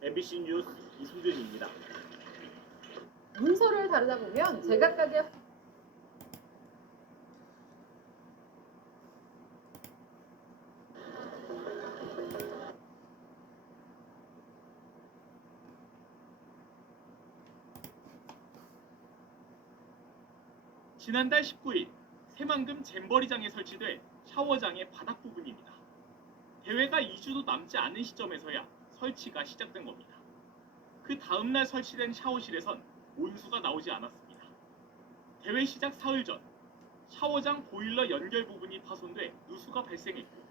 MBC 뉴스 이승준입니다. 문서를 다루다 보면 제각각의 지난달 19일 새만금 잼버리장에 설치돼 샤워장의 바닥 부분입니다. 대회가 2주도 남지 않은 시점에서야 설치가 시작된 겁니다. 그 다음날 설치된 샤워실에선 온수가 나오지 않았습니다. 대회 시작 사흘 전 샤워장 보일러 연결 부분이 파손돼 누수가 발생했고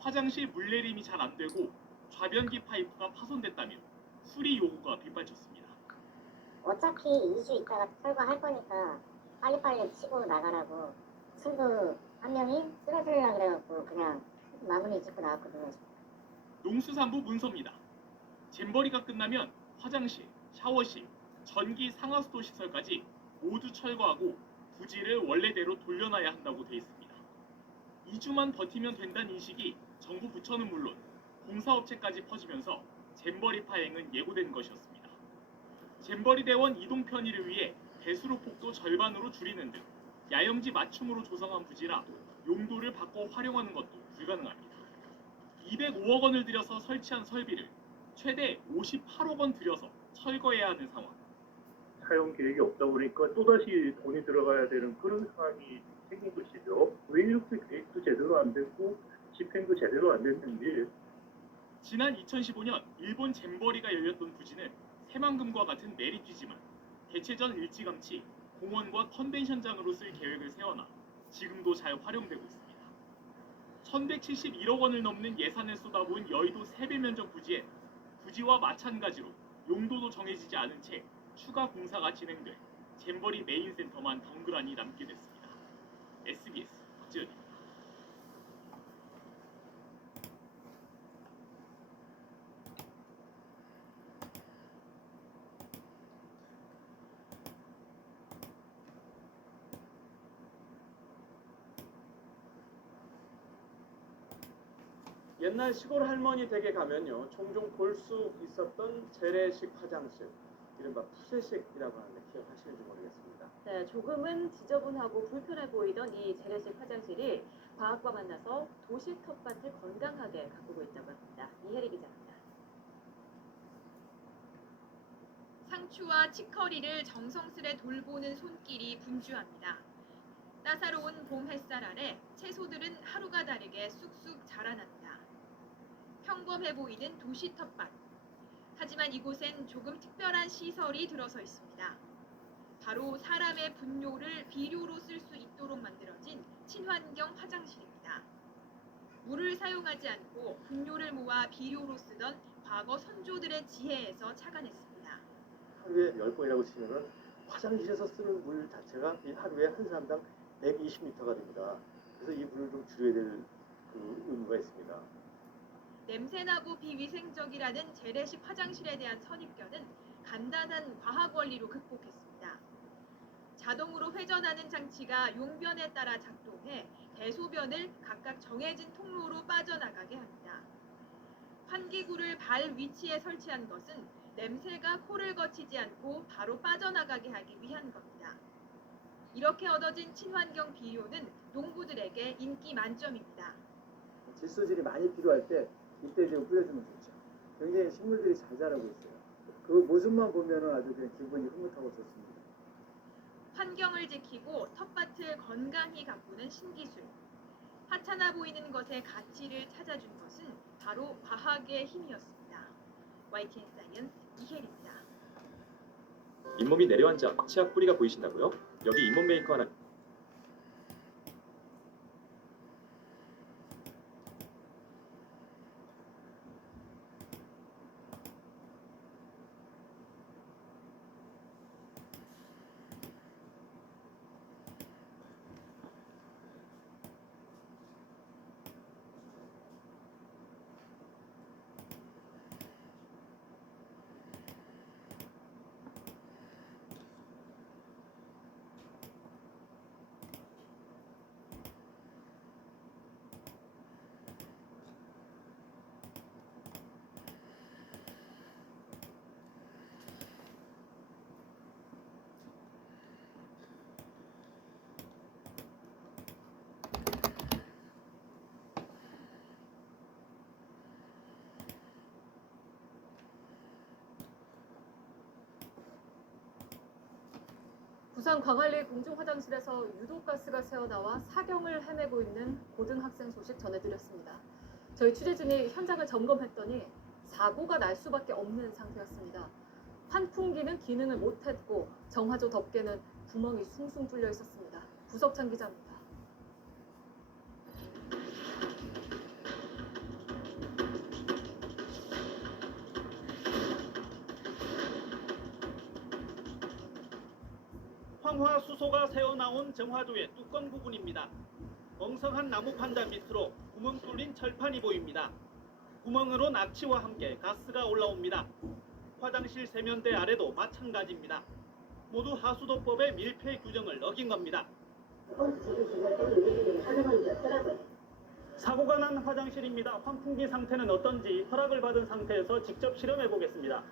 화장실 물내림이 잘 안 되고 좌변기 파이프가 파손됐다며 수리 요구가 빗발쳤습니다. 어차피 2주 있다가 철거할 거니까 빨리빨리 치고 나가라고 친구 한 명이 쓰러지려고 그래갖고 그냥 마무리 짓고 나왔거든요. 농수산부 문서입니다. 잼버리가 끝나면 화장실, 샤워실, 전기 상하수도 시설까지 모두 철거하고 부지를 원래대로 돌려놔야 한다고 돼 있습니다. 2주만 버티면 된다는 인식이 정부 부처는 물론 공사업체까지 퍼지면서 잼버리 파행은 예고된 것이었습니다. 잼버리 대원 이동 편의를 위해 배수로 폭도 절반으로 줄이는 등 야영지 맞춤으로 조성한 부지라 용도를 바꿔 활용하는 것도 불가능합니다. 205억 원을 들여서 설치한 설비를 최대 58억 원 들여서 철거해야 하는 상황. 사용 계획이 없다 보니까 또다시 돈이 들어가야 되는 그런 상황이 생긴 것이죠. 왜 이렇게 계획도 제대로 안 됐고 집행도 제대로 안 됐는지. 지난 2015년 일본 잼버리가 열렸던 부지는 새만금과 같은 메리지지만 개최전 일찌감치 공원과 컨벤션장으로 쓸 계획을 세워놔 지금도 잘 활용되고 있습니다. 1171억 원을 넘는 예산을 쏟아부은 여의도 세배 면적 부지엔 부지와 마찬가지로 용도도 정해지지 않은 채 추가 공사가 진행돼 잼버리 메인 센터만 덩그러니 남게 됐습니다. SBS 박지은입니다. 옛날 시골 할머니 댁에 가면요 종종 볼 수 있었던 재래식 화장실, 이른바 푸세식이라고 하는데 기억하시는지 모르겠습니다. 네, 조금은 지저분하고 불편해 보이던 이 재래식 화장실이 과학과 만나서 도시 텃밭을 건강하게 가꾸고 있다고 합니다. 이혜리 기자입니다. 상추와 치커리를 정성스레 돌보는 손길이 분주합니다. 따사로운 봄 햇살 아래 채소들은 하루가 다르게 쑥쑥 자라납니다. 평범해 보이는 도시 텃밭. 하지만 이곳엔 조금 특별한 시설이 들어서 있습니다. 바로 사람의 분뇨를 비료로 쓸 수 있도록 만들어진 친환경 화장실입니다. 물을 사용하지 않고 분뇨를 모아 비료로 쓰던 과거 선조들의 지혜에서 착안했습니다. 하루에 10번이라고 치면은 화장실에서 쓰는 물 자체가 이 하루에 한 사람당 120리터가 됩니다. 그래서 이 물을 좀 줄여야 될 의무가 있습니다. 냄새나고 비위생적이라는 재래식 화장실에 대한 선입견은 간단한 과학 원리로 극복했습니다. 자동으로 회전하는 장치가 용변에 따라 작동해 대소변을 각각 정해진 통로로 빠져나가게 합니다. 환기구를 발 위치에 설치한 것은 냄새가 코를 거치지 않고 바로 빠져나가게 하기 위한 겁니다. 이렇게 얻어진 친환경 비료는 농부들에게 인기 만점입니다. 질소질이 많이 필요할 때 이때 좀 뿌려주면 좋죠. 굉장히 식물들이 잘 자라고 있어요. 그 모습만 보면은 아주 그냥 기분이 흐뭇하고 좋습니다. 환경을 지키고 텃밭을 건강히 가꾸는 신기술. 하찮아 보이는 것의 가치를 찾아준 것은 바로 과학의 힘이었습니다. YTN 사이언스 이혜리입니다. 잇몸이 내려앉아 치약 뿌리가 보이신다고요? 여기 잇몸 메이커 하나. 부산 광안리 공중화장실에서 유독가스가 새어나와 사경을 헤매고 있는 고등학생 소식 전해드렸습니다. 저희 취재진이 현장을 점검했더니 사고가 날 수밖에 없는 상태였습니다. 환풍기는 기능을 못했고 정화조 덮개는 구멍이 숭숭 뚫려 있었습니다. 구석찬 기자입니다. 황화수소가 새어나온 정화조의 뚜껑 부분입니다. 멍성한 나무 판자 밑으로 구멍 뚫린 철판이 보입니다. 구멍으로 낙치와 함께 가스가 올라옵니다. 화장실 세면대 아래도 마찬가지입니다. 모두 하수도법의 밀폐 규정을 어긴 겁니다. 사고가 난 화장실입니다. 환풍기 상태는 어떤지 허락을 받은 상태에서 직접 실험해 보겠습니다.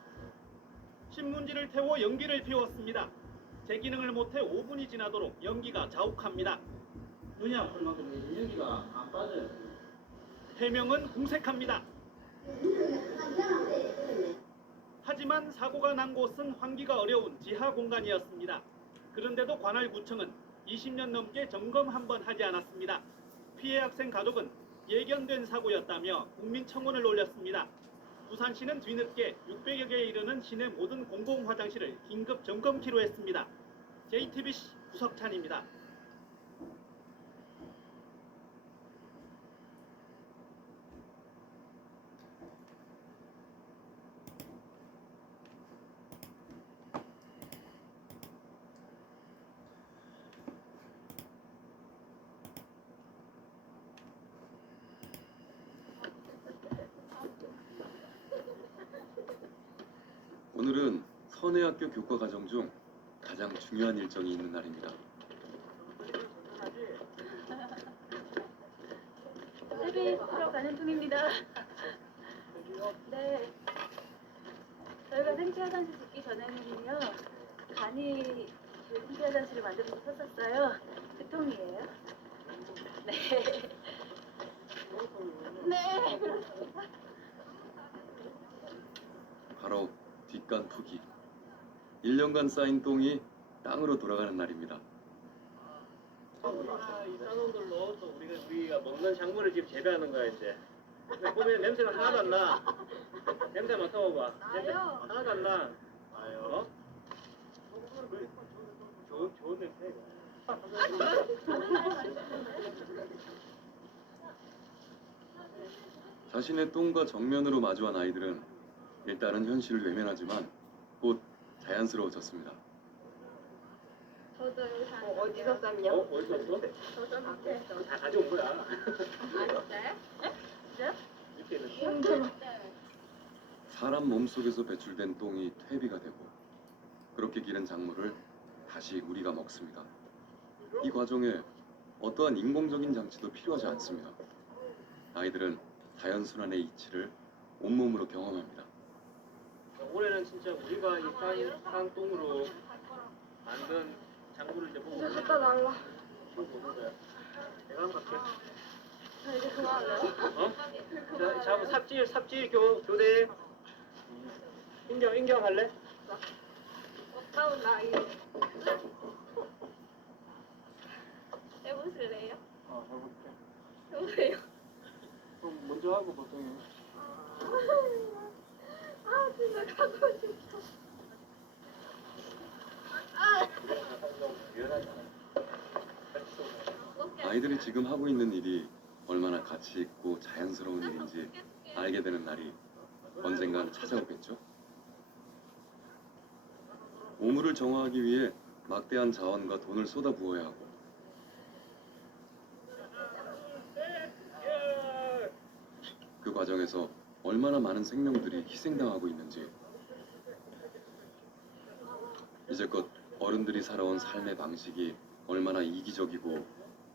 신문지를 태워 연기를 피웠습니다. 제 기능을 못해 5분이 지나도록 연기가 자욱합니다. 눈이 아플 만큼 연기가 안 빠져요. 해명은 궁색합니다. 하지만 사고가 난 곳은 환기가 어려운 지하 공간이었습니다. 그런데도 관할구청은 20년 넘게 점검 한 번 하지 않았습니다. 피해 학생 가족은 예견된 사고였다며 국민청원을 올렸습니다. 부산시는 뒤늦게 600여 개에 이르는 시내 모든 공공화장실을 긴급 점검키로 했습니다. JTBC 구석찬입니다. 오늘은 선해학교 교과 과정 중 가장 중요한 일정이 있는 날입니다. 세비 보러 가는 중입니다. 네. 저희가 생체 화장실 짓기 전에는요, 간이 그 생체 화장실을 만들어서 썼었어요. 그 통이에요. 네. 네, 그렇습니다. 바로 뒷간 푸기. 1년간 쌓인 똥이 땅으로 돌아가는 날입니다. 이 쌍놈들로 또 우리가 먹는 작물을 지금 재배하는 거야 이제. 근데 보면 냄새가 하나도 안 나. 냄새 맡아봐봐. 냄새 하나도 안 나. 어? 좋은 냄새. 자신의 똥과 정면으로 마주한 아이들은 일단은 현실을 외면하지만 곧 자연스러워졌습니다. 저도 어디서 쌌냐? 어디서 쌌어? 저도 밖에서. 다 가져온 거야. 아, 진짜요? 진짜요? 밑에 있는 사람 몸속에서 배출된 똥이 퇴비가 되고 그렇게 기른 작물을 다시 우리가 먹습니다. 이 과정에 어떠한 인공적인 장치도 필요하지 않습니다. 아이들은 자연순환의 이치를 온몸으로 경험합니다. 올해는 진짜 우리가 이 쌍똥으로 만든 장구를 이제 보고 이제 갖다 놔라. 보는 거야. 내가 한번 갈게. 자, 이제 그만할래요? 어? 자, 삽질 교대. 인경 할래? 없다운 나이. 해보실래요? 해볼게. 해보세요. 그럼 먼저 하고 보통은. 아, 진짜 가고 싶어. 아이들이 지금 하고 있는 일이 얼마나 가치 있고 자연스러운 일인지 알게 되는 날이 언젠간 찾아오겠죠? 오물을 정화하기 위해 막대한 자원과 돈을 쏟아부어야 하고 그 과정에서 얼마나 많은 생명들이 희생당하고 있는지 이제껏 어른들이 살아온 삶의 방식이 얼마나 이기적이고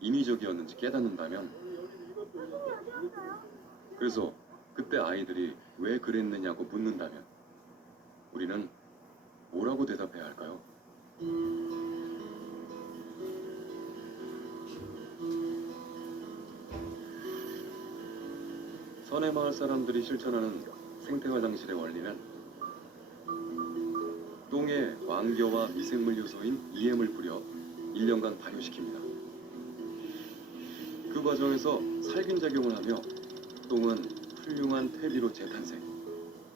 인위적이었는지 깨닫는다면 그래서 그때 아이들이 왜 그랬느냐고 묻는다면 우리는 뭐라고 대답해야 할까요? 선의 마을 사람들이 실천하는 생태화장실의 원리는 똥에 왕겨와 미생물 요소인 EM을 뿌려 1년간 발효시킵니다. 그 과정에서 살균작용을 하며 똥은 훌륭한 퇴비로 재탄생,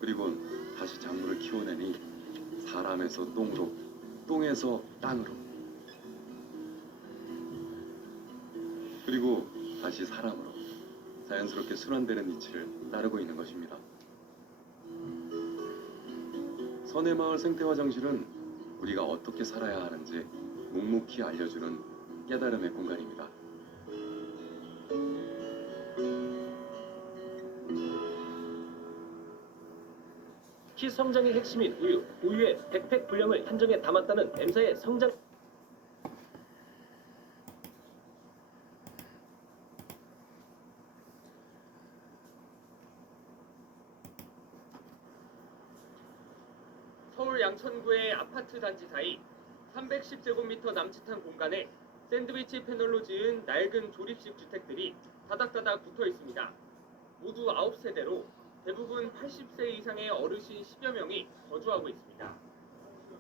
그리고 다시 작물을 키워내니 사람에서 똥으로, 똥에서 땅으로, 그리고 다시 사람으로 자연스럽게 순환되는 이치를 따르고 있는 것입니다. 선의 마을 생태화장실은 우리가 어떻게 살아야 하는지 묵묵히 알려주는 깨달음의 공간입니다. 키 성장의 핵심인 우유, 우유의 백팩 분량을 한정에 담았다는 M사의 성장 서울 양천구의 아파트 단지 사이 310제곱미터 남짓한 공간에 샌드위치 패널로 지은 낡은 조립식 주택들이 다닥다닥 붙어 있습니다. 모두 9세대로 대부분 80세 이상의 어르신 10여 명이 거주하고 있습니다.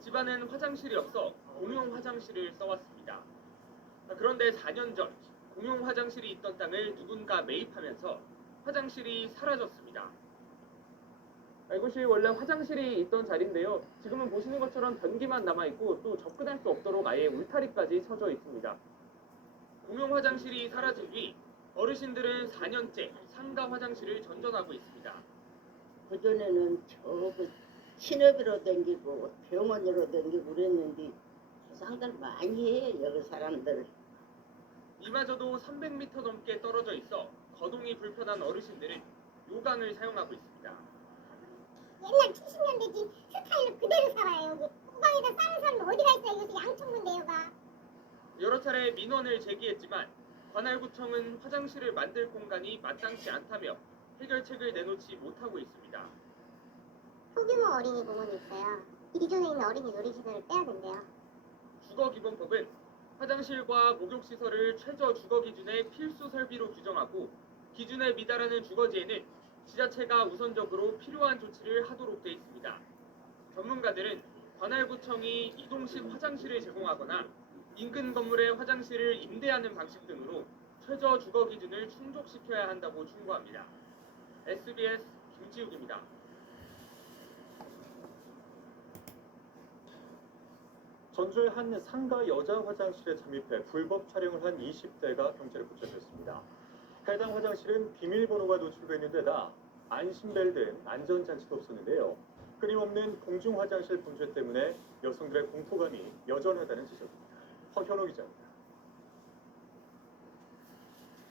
집안엔 화장실이 없어 공용 화장실을 써왔습니다. 그런데 4년 전 공용 화장실이 있던 땅을 누군가 매입하면서 화장실이 사라졌습니다. 이곳이 원래 화장실이 있던 자리인데요. 지금은 보시는 것처럼 변기만 남아있고 또 접근할 수 없도록 아예 울타리까지 쳐져 있습니다. 공용 화장실이 사라진 뒤 어르신들은 4년째 상가 화장실을 전전하고 있습니다. 그전에는 저거 친업으로 댕기고 병원으로 댕기고 그랬는데 상들 많이 해 여기 사람들. 이마저도 300m 넘게 떨어져 있어 거동이 불편한 어르신들은 요강을 사용하고 있습니다. 옛날 70년대 집 스타일로 그대로 살아요. 여기 호강에다 사는 사람도 어디가 있어요. 여기 양천군데요가. 여러 차례 민원을 제기했지만 관할구청은 화장실을 만들 공간이 마땅치 않다며 해결책을 내놓지 못하고 있습니다. 소규모 어린이 공원이 있어요. 기존에 있는 어린이 놀이시설을 빼야 된대요. 주거기본법은 화장실과 목욕시설을 최저 주거 기준의 필수 설비로 규정하고 기준에 미달하는 주거지에는 지자체가 우선적으로 필요한 조치를 하도록 돼 있습니다. 전문가들은 관할구청이 이동식 화장실을 제공하거나 인근 건물의 화장실을 임대하는 방식 등으로 최저 주거 기준을 충족시켜야 한다고 충고합니다. SBS 김지욱입니다. 전주의 한 상가 여자 화장실에 잠입해 불법 촬영을 한 20대가 경찰에 붙잡혔습니다. 해당 화장실은 비밀번호가 노출되는 데다 안심벨 등 안전장치도 없었는데요. 끊임없는 공중 화장실 분쇄 때문에 여성들의 공포감이 여전하다는 지적입니다. 허현호 기자입니다.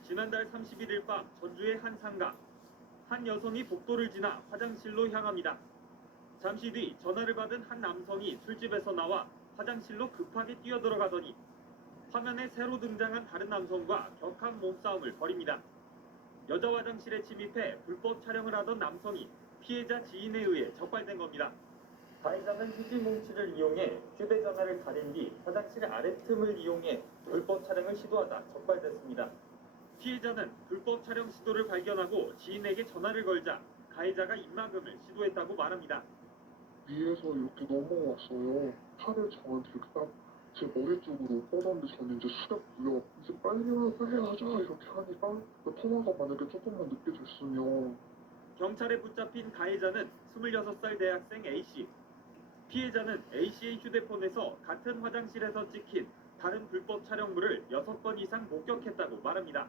지난달 31일 밤 전주의 한 상가. 한 여성이 복도를 지나 화장실로 향합니다. 잠시 뒤 전화를 받은 한 남성이 술집에서 나와 화장실로 급하게 뛰어들어가더니 화면에 새로 등장한 다른 남성과 격한 몸싸움을 벌입니다. 여자 화장실에 침입해 불법 촬영을 하던 남성이 피해자 지인에 의해 적발된 겁니다. 가해자는 휴지 뭉치를 이용해 휴대전화를 가린 뒤 화장실 아래틈을 이용해 불법 촬영을 시도하다 적발됐습니다. 피해자는 불법 촬영 시도를 발견하고 지인에게 전화를 걸자 가해자가 입막음을 시도했다고 말합니다. 위에서 이렇게 넘어왔어요. 팔을 저한테 이렇게 딱 제 머리 쪽으로 뻗었는데 저는 이제 숙였고요. 이제 빨리 하자 이렇게 하니까 그 통화가 만약에 조금만 늦게 됐으면 경찰에 붙잡힌 가해자는 26살 대학생 A씨. 피해자는 A씨의 휴대폰에서 같은 화장실에서 찍힌 다른 불법 촬영물을 6번 이상 목격했다고 말합니다.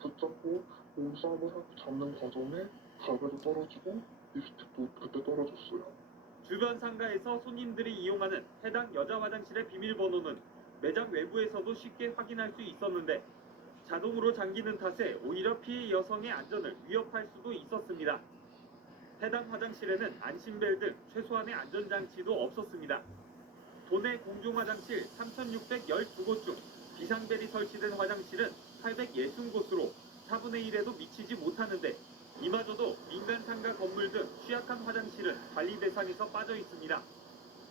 붙잡고 몸싸움을 하고 잡는 과정에 가발도 떨어지고 립스틱도 그때 떨어졌어요. 주변 상가에서 손님들이 이용하는 해당 여자 화장실의 비밀번호는 매장 외부에서도 쉽게 확인할 수 있었는데 자동으로 잠기는 탓에 오히려 피해 여성의 안전을 위협할 수도 있었습니다. 해당 화장실에는 안심벨 등 최소한의 안전장치도 없었습니다. 도내 공중화장실 3,612곳 중 비상벨이 설치된 화장실은 860곳으로 4분의 1에도 미치지 못하는데 이마저도 민간 상가 건물 등 취약한 화장실은 관리 대상에서 빠져 있습니다.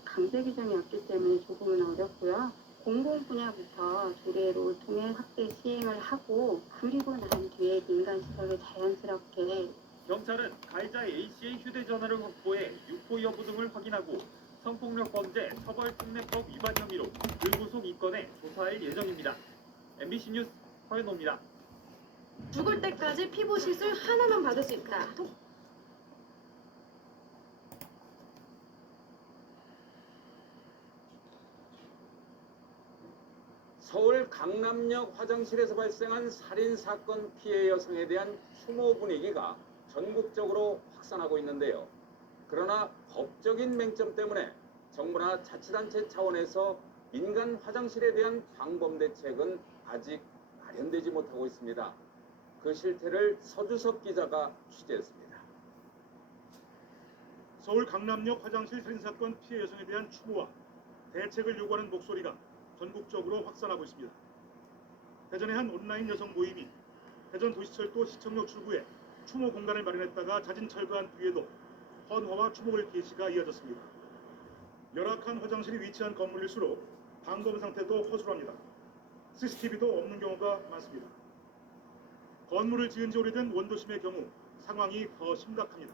강제 규정이 없기 때문에 조금은 어렵고요. 공공 분야부터 조례를 통해 확대 시행을 하고 그리고 난 뒤에 민간 시설을 자연스럽게 경찰은 가해자 A씨의 휴대전화를 확보해 유포 여부 등을 확인하고 성폭력 범죄 처벌특례법 위반 혐의로 불구속 입건해 조사할 예정입니다. MBC 뉴스 허연호입니다. 죽을 때까지 피부 시술 하나만 받을 수 있다. 서울 강남역 화장실에서 발생한 살인사건 피해 여성에 대한 추모 분위기가 전국적으로 확산하고 있는데요. 그러나 법적인 맹점 때문에 정부나 자치단체 차원에서 민간 화장실에 대한 방범 대책은 아직 마련되지 못하고 있습니다. 그 실태를 서주섭 기자가 취재했습니다. 서울 강남역 화장실 살인사건 피해 여성에 대한 추모와 대책을 요구하는 목소리가 전국적으로 확산하고 있습니다. 대전의 한 온라인 여성 모임이 대전 도시철도 시청역 출구에 추모 공간을 마련했다가 자진 철거한 뒤에도 헌화와 추모글 게시가 이어졌습니다. 열악한 화장실이 위치한 건물일수록 방범 상태도 허술합니다. CCTV도 없는 경우가 많습니다. 건물을 지은 지 오래된 원도심의 경우 상황이 더 심각합니다.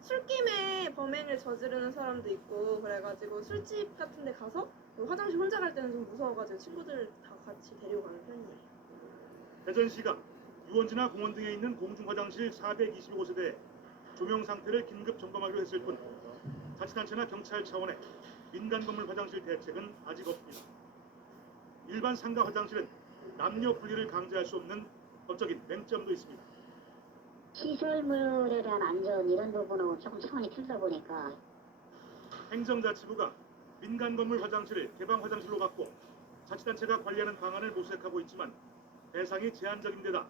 술김에 범행을 저지르는 사람도 있고 그래가지고 술집 같은 데 가서 화장실 혼자 갈 때는 좀 무서워가지고 친구들 다 같이 데리고 가는 편이에요. 대전시가 유원지나 공원 등에 있는 공중화장실 425곳에 대해 조명 상태를 긴급 점검하기로 했을 뿐 자치단체나 경찰 차원의 민간 건물 화장실 대책은 아직 없습니다. 일반 상가 화장실은 남녀 분리를 강제할 수 없는 법적인 맹점도 있습니다. 시설물에 대한 안전 이런 부분은 조금 차원이 틀다 보니까 행정자치부가 민간 건물 화장실을 개방 화장실로 바꿔 자치단체가 관리하는 방안을 모색하고 있지만 대상이 제한적인 데다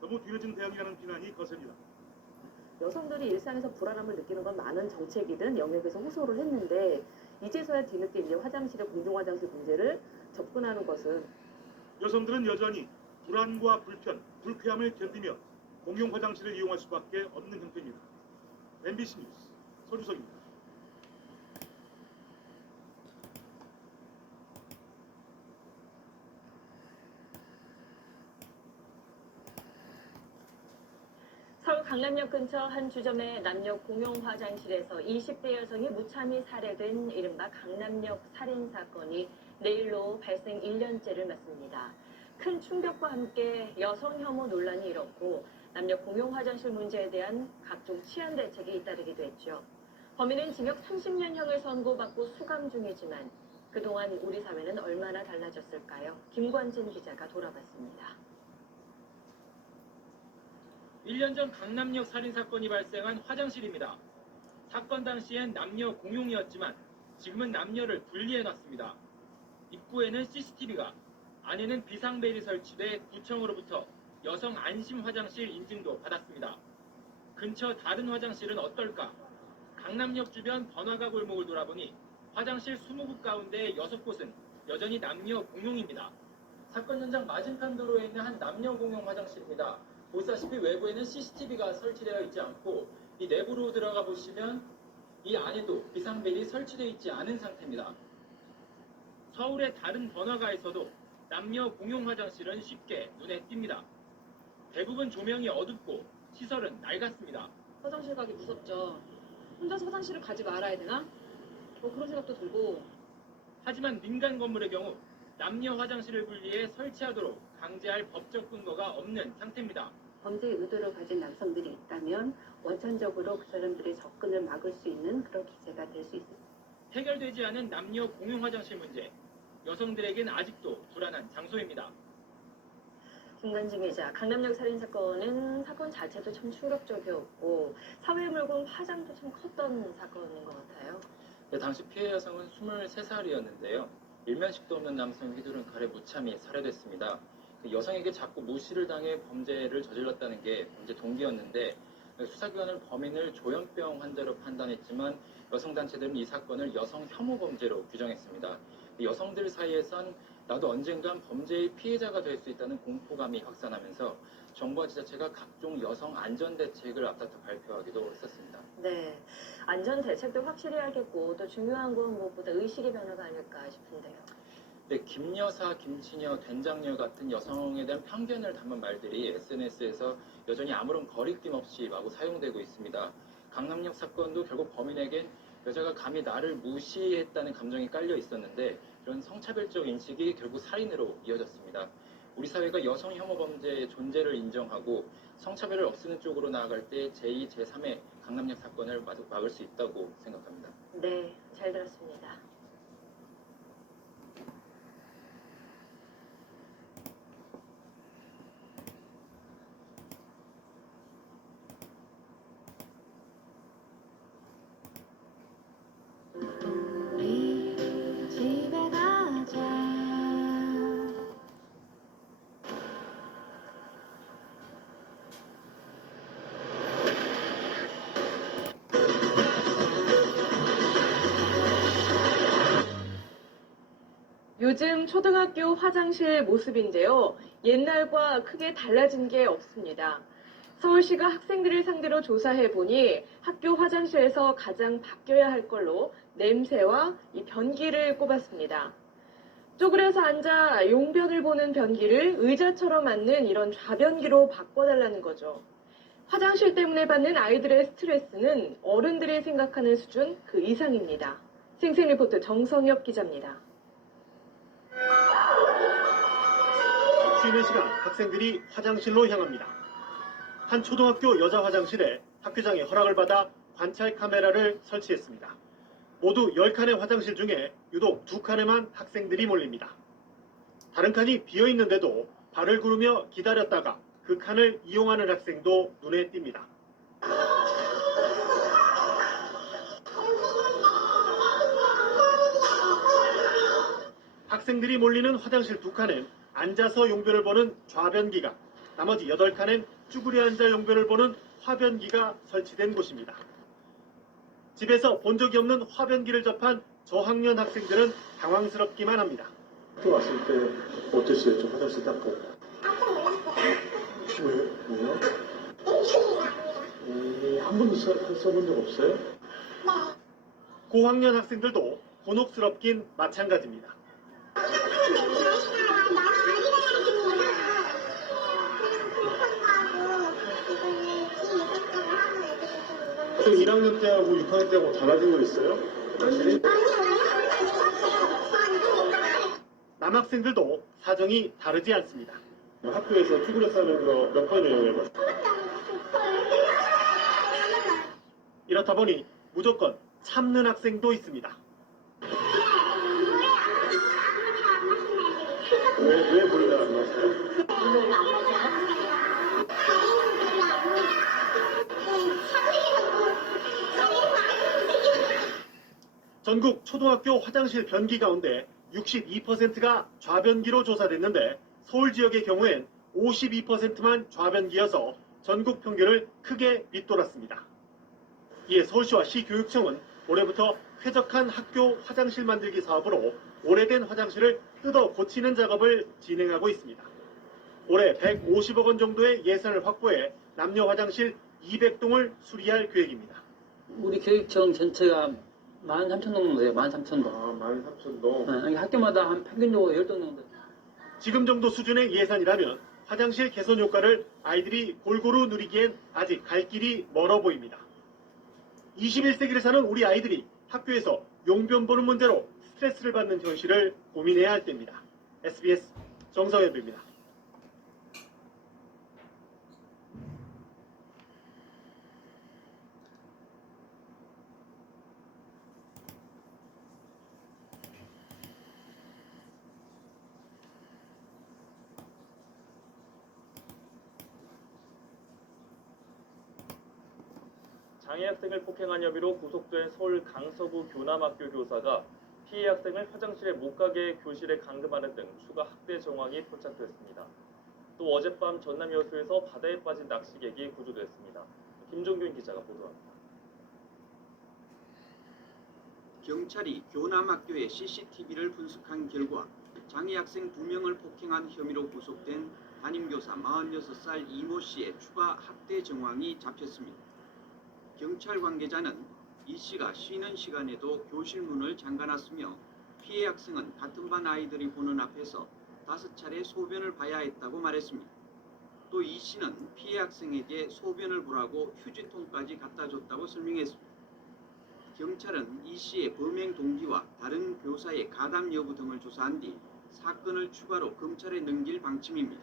너무 뒤늦은 대응이라는 비난이 거셉니다. 여성들이 일상에서 불안함을 느끼는 건 많은 정책이든 영역에서 호소를 했는데 이제서야 뒤늦게 이제 화장실의 공중화장실 문제를 접근하는 것은 여성들은 여전히 불안과 불편, 불쾌함을 견디며 공용 화장실을 이용할 수밖에 없는 형편입니다. MBC 뉴스 서주석입니다. 서울 강남역 근처 한 주점의 남녀 공용 화장실에서 20대 여성이 무참히 살해된 이른바 강남역 살인사건이 내일로 발생 1년째를 맞습니다. 큰 충격과 함께 여성 혐오 논란이 일었고 남녀 공용 화장실 문제에 대한 각종 치안 대책이 잇따르기도 했죠. 범인은 징역 30년형을 선고받고 수감 중이지만 그동안 우리 사회는 얼마나 달라졌을까요? 김관진 기자가 돌아봤습니다. 1년 전 강남역 살인사건이 발생한 화장실입니다. 사건 당시엔 남녀 공용이었지만 지금은 남녀를 분리해놨습니다. 입구에는 CCTV가, 안에는 비상벨이 설치돼 구청으로부터 여성 안심 화장실 인증도 받았습니다. 근처 다른 화장실은 어떨까? 강남역 주변 번화가 골목을 돌아보니 화장실 20곳 가운데 6곳은 여전히 남녀 공용입니다. 사건 현장 맞은편 도로에 있는 한 남녀 공용 화장실입니다. 보시다시피 외부에는 CCTV가 설치되어 있지 않고 이 내부로 들어가 보시면 이 안에도 비상벨이 설치되어 있지 않은 상태입니다. 서울의 다른 번화가에서도 남녀 공용 화장실은 쉽게 눈에 띕니다. 대부분 조명이 어둡고 시설은 낡았습니다. 화장실 가기 무섭죠. 혼자서 화장실을 가지 말아야 되나? 그런 생각도 들고. 하지만 민간 건물의 경우 남녀 화장실을 분리해 설치하도록 강제할 법적 근거가 없는 상태입니다. 범죄 의도를 가진 남성들이 있다면 원천적으로 그 사람들의 접근을 막을 수 있는 그런 기제가 될 수 있습니다. 해결되지 않은 남녀 공용 화장실 문제, 여성들에겐 아직도 불안한 장소입니다. 김관진 기자, 강남역 살인 사건은 사건 자체도 참 충격적이었고 사회에 몰고 온 파장도 참 컸던 사건인 것 같아요. 네, 당시 피해 여성은 23살이었는데요. 일면식도 없는 남성 휘두른 칼에 무참히 살해됐습니다. 그 여성에게 자꾸 무시를 당해 범죄를 저질렀다는 게 범죄 동기였는데 수사기관은 범인을 조현병 환자로 판단했지만 여성단체들은 이 사건을 여성 혐오 범죄로 규정했습니다. 여성들 사이에선 나도 언젠간 범죄의 피해자가 될 수 있다는 공포감이 확산하면서 정부와 지자체가 각종 여성 안전 대책을 앞다퉈 발표하기도 했었습니다. 네, 안전 대책도 확실히 하겠고 또 중요한 건 무엇보다 의식의 변화가 아닐까 싶은데요. 네, 김여사, 김치녀, 된장녀 같은 여성에 대한 편견을 담은 말들이 SNS에서 여전히 아무런 거리낌 없이 마구 사용되고 있습니다. 강남역 사건도 결국 범인에겐 여자가 감히 나를 무시했다는 감정이 깔려 있었는데 이런 성차별적 인식이 결국 살인으로 이어졌습니다. 우리 사회가 여성 혐오 범죄의 존재를 인정하고 성차별을 없애는 쪽으로 나아갈 때 제2, 제3의 강남역 사건을 막을 수 있다고 생각합니다. 네, 잘 들었습니다. 요즘 초등학교 화장실 모습인데요. 옛날과 크게 달라진 게 없습니다. 서울시가 학생들을 상대로 조사해보니 학교 화장실에서 가장 바뀌어야 할 걸로 냄새와 이 변기를 꼽았습니다. 쪼그려서 앉아 용변을 보는 변기를 의자처럼 앉는 이런 좌변기로 바꿔달라는 거죠. 화장실 때문에 받는 아이들의 스트레스는 어른들이 생각하는 수준 그 이상입니다. 생생리포트 정성엽 기자입니다. 쉬는 시간 학생들이 화장실로 향합니다. 한 초등학교 여자 화장실에 학교장의 허락을 받아 관찰 카메라를 설치했습니다. 모두 10칸의 화장실 중에 유독 2칸에만 학생들이 몰립니다. 다른 칸이 비어있는데도 발을 구르며 기다렸다가 그 칸을 이용하는 학생도 눈에 띕니다. 학생들이 몰리는 화장실 2칸엔 앉아서 용변을 보는 좌변기가, 나머지 8칸엔 쭈그려 앉아 용변을 보는 화변기가 설치된 곳입니다. 집에서 본 적이 없는 화변기를 접한 저학년 학생들은 당황스럽기만 합니다. 학교 왔을 때 어땠어요? 저 화장실 딱 보고. 왜요? 한 번도 써본 적 없어요? 고학년 학생들도 곤혹스럽긴 마찬가지입니다. 그 1학년 때하고 6학년 때하고 달라진 거 있어요? 남학생들도 사정이 다르지 않습니다. 학교에서 쭈그려 싸는 거 몇 번이나 이용해봤어요? 이렇다 보니 무조건 참는 학생도 있습니다. 왜 물을 안 마셔요? 전국 초등학교 화장실 변기 가운데 62%가 좌변기로 조사됐는데 서울 지역의 경우엔 52%만 좌변기여서 전국 평균을 크게 밑돌았습니다. 이에 서울시와 시교육청은 올해부터 쾌적한 학교 화장실 만들기 사업으로 오래된 화장실을 뜯어 고치는 작업을 진행하고 있습니다. 올해 150억 원 정도의 예산을 확보해 남녀 화장실 200동을 수리할 계획입니다. 우리 교육청 전체가 13,000동 정도 돼요. 13,000동. 아, 13,000동. 네, 학교마다 한 평균적으로 10동 정도. 지금 정도 수준의 예산이라면 화장실 개선 효과를 아이들이 골고루 누리기엔 아직 갈 길이 멀어 보입니다. 21세기를 사는 우리 아이들이 학교에서 용변 보는 문제로 스트레스를 받는 현실을 고민해야 할 때입니다. SBS 정성현입니다. 장애 학생을 폭행한 혐의로 구속된 서울 강서구 교남학교 교사가 피해 학생을 화장실에 못 가게 교실에 감금하는 등 추가 학대 정황이 포착됐습니다. 또 어젯밤 전남 여수에서 바다에 빠진 낚시객이 구조됐습니다. 김종균 기자가 보도합니다. 경찰이 교남학교의 CCTV를 분석한 결과 장애 학생 2명을 폭행한 혐의로 구속된 담임교사 46살 이모 씨의 추가 학대 정황이 잡혔습니다. 경찰 관계자는 이 씨가 쉬는 시간에도 교실 문을 잠가놨으며 피해 학생은 같은 반 아이들이 보는 앞에서 5차례 소변을 봐야 했다고 말했습니다. 또 이 씨는 피해 학생에게 소변을 보라고 휴지통까지 갖다 줬다고 설명했습니다. 경찰은 이 씨의 범행 동기와 다른 교사의 가담 여부 등을 조사한 뒤 사건을 추가로 검찰에 넘길 방침입니다.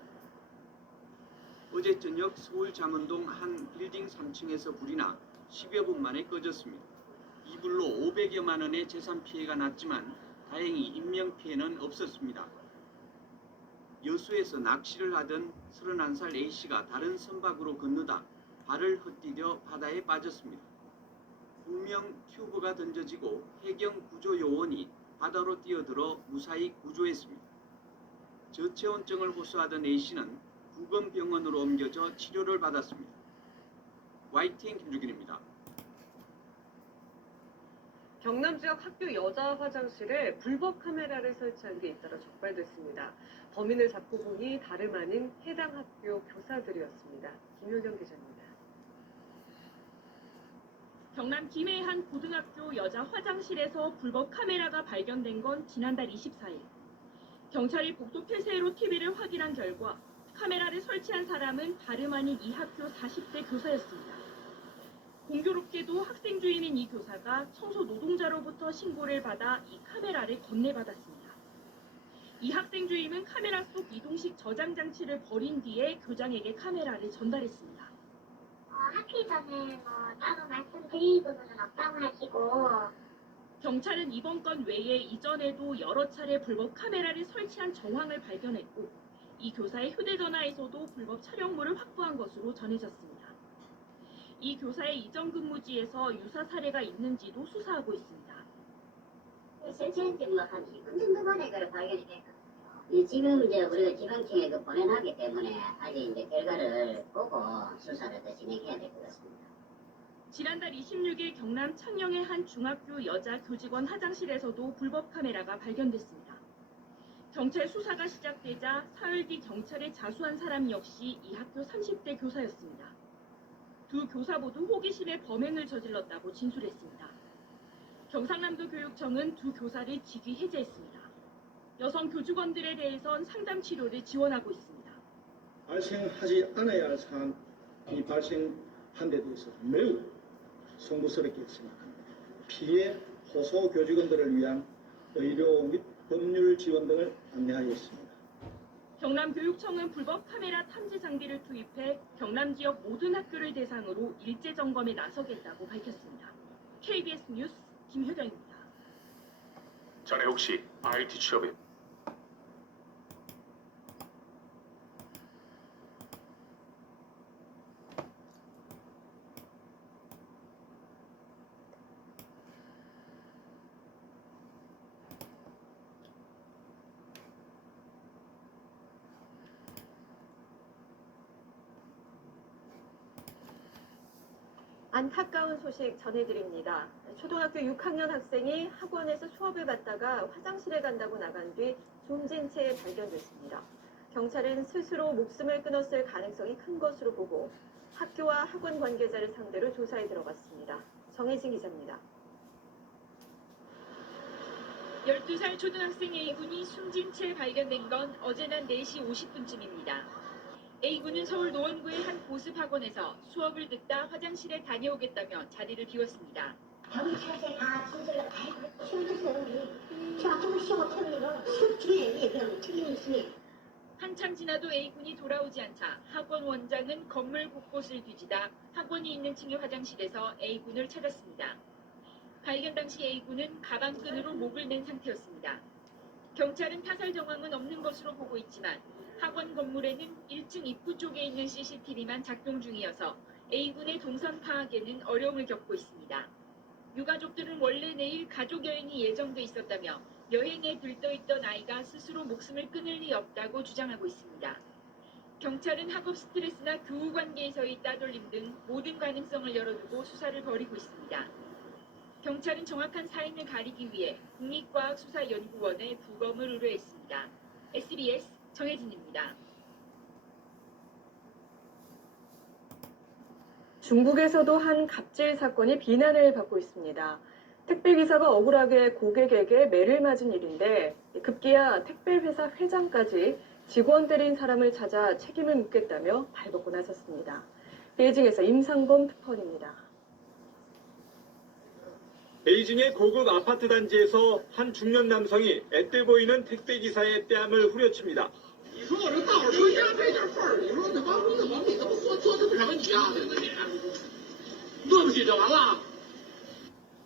어제 저녁 서울 잠원동 한 빌딩 3층에서 불이 나 10여 분 만에 꺼졌습니다. 이 불로 500여만 원의 재산 피해가 났지만 다행히 인명 피해는 없었습니다. 여수에서 낚시를 하던 31살 A씨가 다른 선박으로 건너다 발을 헛디뎌 바다에 빠졌습니다. 분명 튜브가 던져지고 해경 구조 요원이 바다로 뛰어들어 무사히 구조했습니다. 저체온증을 호소하던 A씨는 구검병원으로 옮겨져 치료를 받았습니다. YTN 김주균입니다. 경남 지역 학교 여자 화장실에 불법 카메라를 설치한 게 잇따라 적발됐습니다. 범인을 잡고 보니 다름 아닌 해당 학교 교사들이었습니다. 김효경 기자입니다. 경남 김해의 한 고등학교 여자 화장실에서 불법 카메라가 발견된 건 지난달 24일. 경찰이 복도 폐쇄로 TV를 확인한 결과 카메라를 설치한 사람은 다름 아닌 이 학교 40대 교사였습니다. 공교롭게도 학생 주임인 이 교사가 청소 노동자로부터 신고를 받아 이 카메라를 건네받았습니다. 이 학생 주임은 카메라 속 이동식 저장 장치를 버린 뒤에 교장에게 카메라를 전달했습니다. 학교에서는 따로 말씀드리고는 없다고 하시고. 경찰은 이번 건 외에 이전에도 여러 차례 불법 카메라를 설치한 정황을 발견했고 이 교사의 휴대전화에서도 불법 촬영물을 확보한 것으로 전해졌습니다. 이 교사의 이전 근무지에서 유사 사례가 있는지도 수사하고 있습니다. 설치한 지한 10분 정도 만에 그걸 발견이 됐거든요. 지금 우리가 지방청에 보내놨기 때문에 아직 결과를 보고 수사를 더 진행해야 될 것 같습니다. 지난달 26일 경남 창녕의 한 중학교 여자 교직원 화장실에서도 불법 카메라가 발견됐습니다. 경찰 수사가 시작되자 사흘 뒤 경찰에 자수한 사람 역시 이 학교 30대 교사였습니다. 두 교사 모두 호기심에 범행을 저질렀다고 진술했습니다. 경상남도 교육청은 두 교사를 직위 해제했습니다. 여성 교직원들에 대해선 상담 치료를 지원하고 있습니다. 발생하지 않아야 할 사안이 발생한 데 대해서 매우 송구스럽게 생각합니다. 피해 호소 교직원들을 위한 의료 및 법률 지원 등을 안내하였습니다. 경남교육청은 불법 카메라 탐지 장비를 투입해 경남 지역 모든 학교를 대상으로 일제 점검에 나서겠다고 밝혔습니다. KBS 뉴스 김효경입니다. 자네 혹시 IT 취업에 안타까운 소식 전해드립니다. 초등학교 6학년 학생이 학원에서 수업을 받다가 화장실에 간다고 나간 뒤 숨진 채 발견됐습니다. 경찰은 스스로 목숨을 끊었을 가능성이 큰 것으로 보고 학교와 학원 관계자를 상대로 조사에 들어갔습니다. 정혜진 기자입니다. 12살 초등학생 A군이 숨진 채 발견된 건 어제 낮 4시 50분쯤입니다. A군은 서울 노원구의 한 보습학원에서 수업을 듣다 화장실에 다녀오겠다며 자리를 비웠습니다. 경찰에 다 진술을 다 치워줬어요. 저 아침에 시험 틀리고 수업 중에 그냥 틀림없이. 한참 지나도 A군이 돌아오지 않자 학원 원장은 건물 곳곳을 뒤지다 학원이 있는 층의 화장실에서 A군을 찾았습니다. 발견 당시 A군은 가방끈으로 목을 낸 상태였습니다. 경찰은 타살 정황은 없는 것으로 보고 있지만 학원 건물에는 1층 입구 쪽에 있는 CCTV만 작동 중이어서 A군의 동선 파악에는 어려움을 겪고 있습니다. 유가족들은 원래 내일 가족 여행이 예정돼 있었다며 여행에 들떠있던 아이가 스스로 목숨을 끊을 리 없다고 주장하고 있습니다. 경찰은 학업 스트레스나 교우 관계에서의 따돌림 등 모든 가능성을 열어두고 수사를 벌이고 있습니다. 경찰은 정확한 사인을 가리기 위해 국립과학수사연구원에 부검을 의뢰했습니다. SBS 정혜진입니다. 중국에서도 한 갑질 사건이 비난을 받고 있습니다. 택배기사가 억울하게 고객에게 매를 맞은 일인데 급기야 택배회사 회장까지 직원 때린 사람을 찾아 책임을 묻겠다며 발벗고 나섰습니다. 베이징에서 임상범 특파원입니다. 베이징의 고급 아파트 단지에서 한 중년 남성이 앳돼 보이는 택배기사의 뺨을 후려칩니다.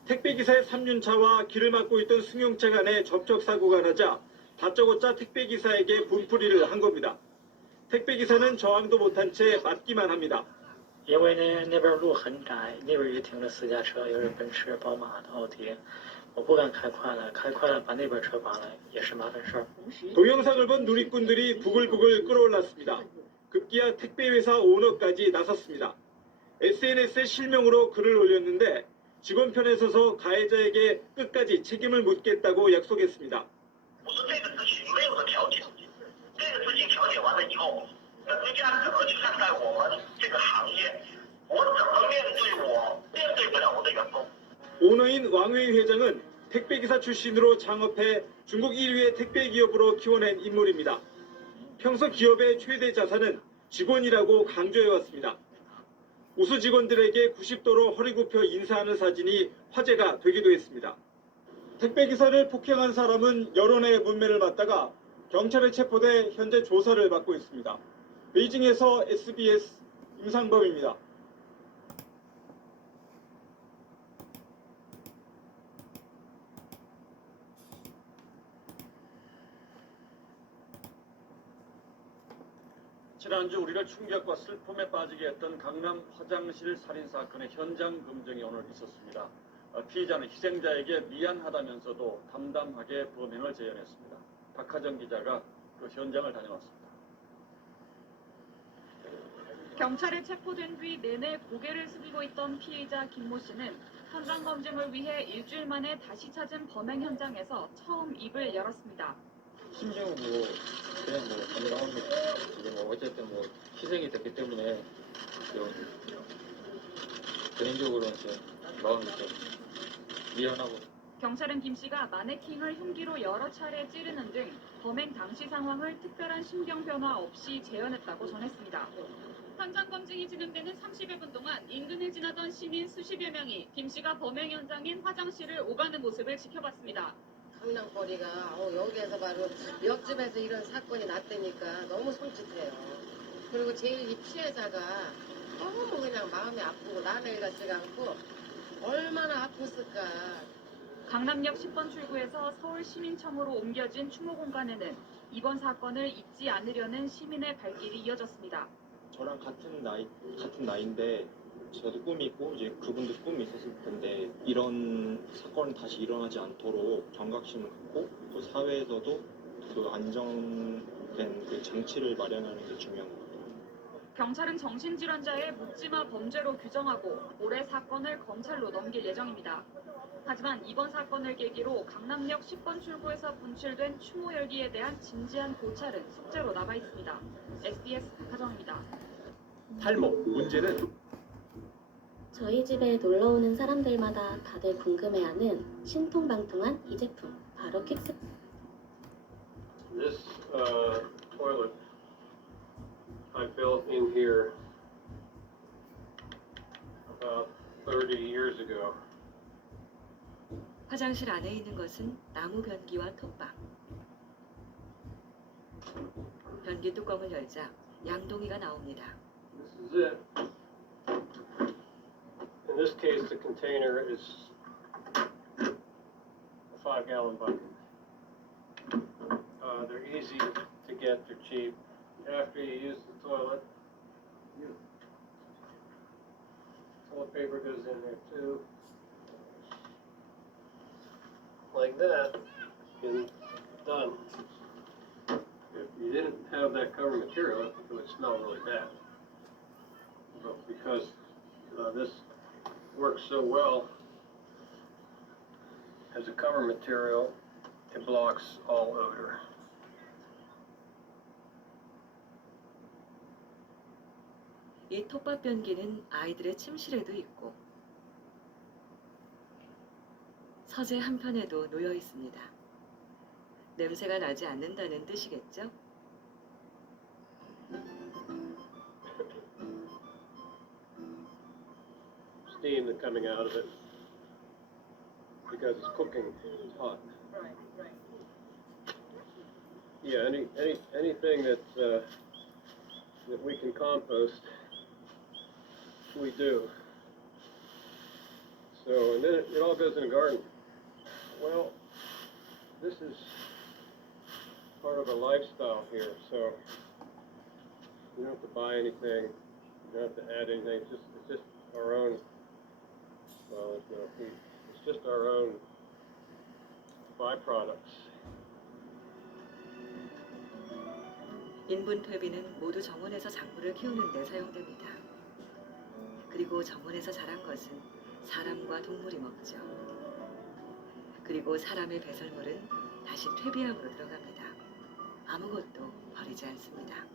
택배기사의 3륜차와 길을 막고 있던 승용차 간에 접촉사고가 나자 다짜고짜 택배기사에게 분풀이를 한 겁니다. 택배기사는 저항도 못한 채 맞기만 합니다. 因为呢那边路很窄，那边也停着私家车，有人奔驰、宝马的奥迪，我不敢开快了，开快了把那边车扒了也是麻烦事儿。 동영상을 본 누리꾼들이 부글부글 끓어올랐습니다. 급기야 택배회사 오너까지 나섰습니다. SNS에 실명으로 글을 올렸는데 직원 편에 서서 가해자에게 끝까지 책임을 묻겠다고 약속했습니다. 人家怎么去看待我们这个行业？我怎么面对不了我的员工？ 오너인 왕웨이 회장은 택배기사 출신으로 창업해 중국 1위의 택배기업으로 키워낸 인물입니다. 평소 기업의 최대 자산은 직원이라고 강조해왔습니다. 우수 직원들에게 90도로 허리 굽혀 인사하는 사진이 화제가 되기도 했습니다. 택배기사를 폭행한 사람은 여론의 문매를 맞다가 경찰에 체포돼 현재 조사를 받고 있습니다. 베이징에서 SBS 임상범입니다. 지난주 우리를 충격과 슬픔에 빠지게 했던 강남 화장실 살인 사건의 현장 검증이 오늘 있었습니다. 피의자는 희생자에게 미안하다면서도 담담하게 범행을 재현했습니다. 박하정 기자가 그 현장을 다녀왔습니다. 경찰에 체포된 뒤 내내 고개를 숙이고 있던 피의자 김모 씨는 현장 검증을 위해 일주일 만에 다시 찾은 범행 현장에서 처음 입을 열었습니다. 심정은 그냥 감당합니다. 이게 어쨌든 희생이 됐기 때문에 개인적으로는 마음이 좀 미안하고. 경찰은 김 씨가 마네킹을 흉기로 여러 차례 찌르는 등 범행 당시 상황을 특별한 심경 변화 없이 재현했다고 전했습니다. 현장 검증이 진행되는 30여 분 동안 인근을 지나던 시민 수십여 명이 김 씨가 범행 현장인 화장실을 오가는 모습을 지켜봤습니다. 강남거리가 여기에서 바로 옆집에서 이런 사건이 났다니까 너무 손짓해요. 그리고 제일 이 피해자가 너무 그냥 마음이 아프고 남의 같지가 않고 얼마나 아팠을까. 강남역 10번 출구에서 서울시민청으로 옮겨진 추모 공간에는 이번 사건을 잊지 않으려는 시민의 발길이 이어졌습니다. 저랑 같은 나이인데 저도 꿈이 있고 이제 그분도 꿈이 있었을 텐데 이런 사건은 다시 일어나지 않도록 경각심을 갖고 또 사회에서도 그 안정된 그 장치를 마련하는 게 중요한 것 같아요. 경찰은 정신질환자의 묻지마 범죄로 규정하고 올해 사건을 검찰로 넘길 예정입니다. 하지만 이번 사건을 계기로 강남역 10번 출구에서 분출된 추모 열기에 대한 진지한 고찰은 숙제로 남아 있습니다. SBS 하정입니다. 탈모 문제는 저희 집에 놀러오는 사람들마다 다들 궁금해하는 신통방통한 이 제품, 바로 퀵스. This toilet I built in here about 30 years ago. 화장실 안에 있는 것은 나무 변기와 톱밥. 변기 뚜껑을 열자 양동이가 나옵니다. This is it. In this case, the container is a 5-gallon bucket. They're easy to get, they're cheap. After you use the toilet, toilet paper goes in there too. Like that, and done. If you didn't have that cover material, I think it would smell really bad. But because this works so well as a cover material, it blocks all odor. 이 톱밥 변기는 아이들의 침실에도 있고 서재 한편에도 놓여 있습니다. 냄새가 나지 않는다는 뜻이겠죠? Steam that's coming out of it because it's cooking, it's hot. Yeah, anything that we can compost, we do. So, and then it all goes in the garden. Well, this is part of a lifestyle here, so you don't have to buy anything, you don't have to add anything, it's just our own, well, there's no heat, it's just our own byproducts. 인분 퇴비는 모두 정원에서 작물을 키우는 데 사용됩니다. 그리고 정원에서 자란 것은 사람과 동물이 먹죠. 그리고 사람의 배설물은 다시 퇴비함으로 들어갑니다. 아무것도 버리지 않습니다.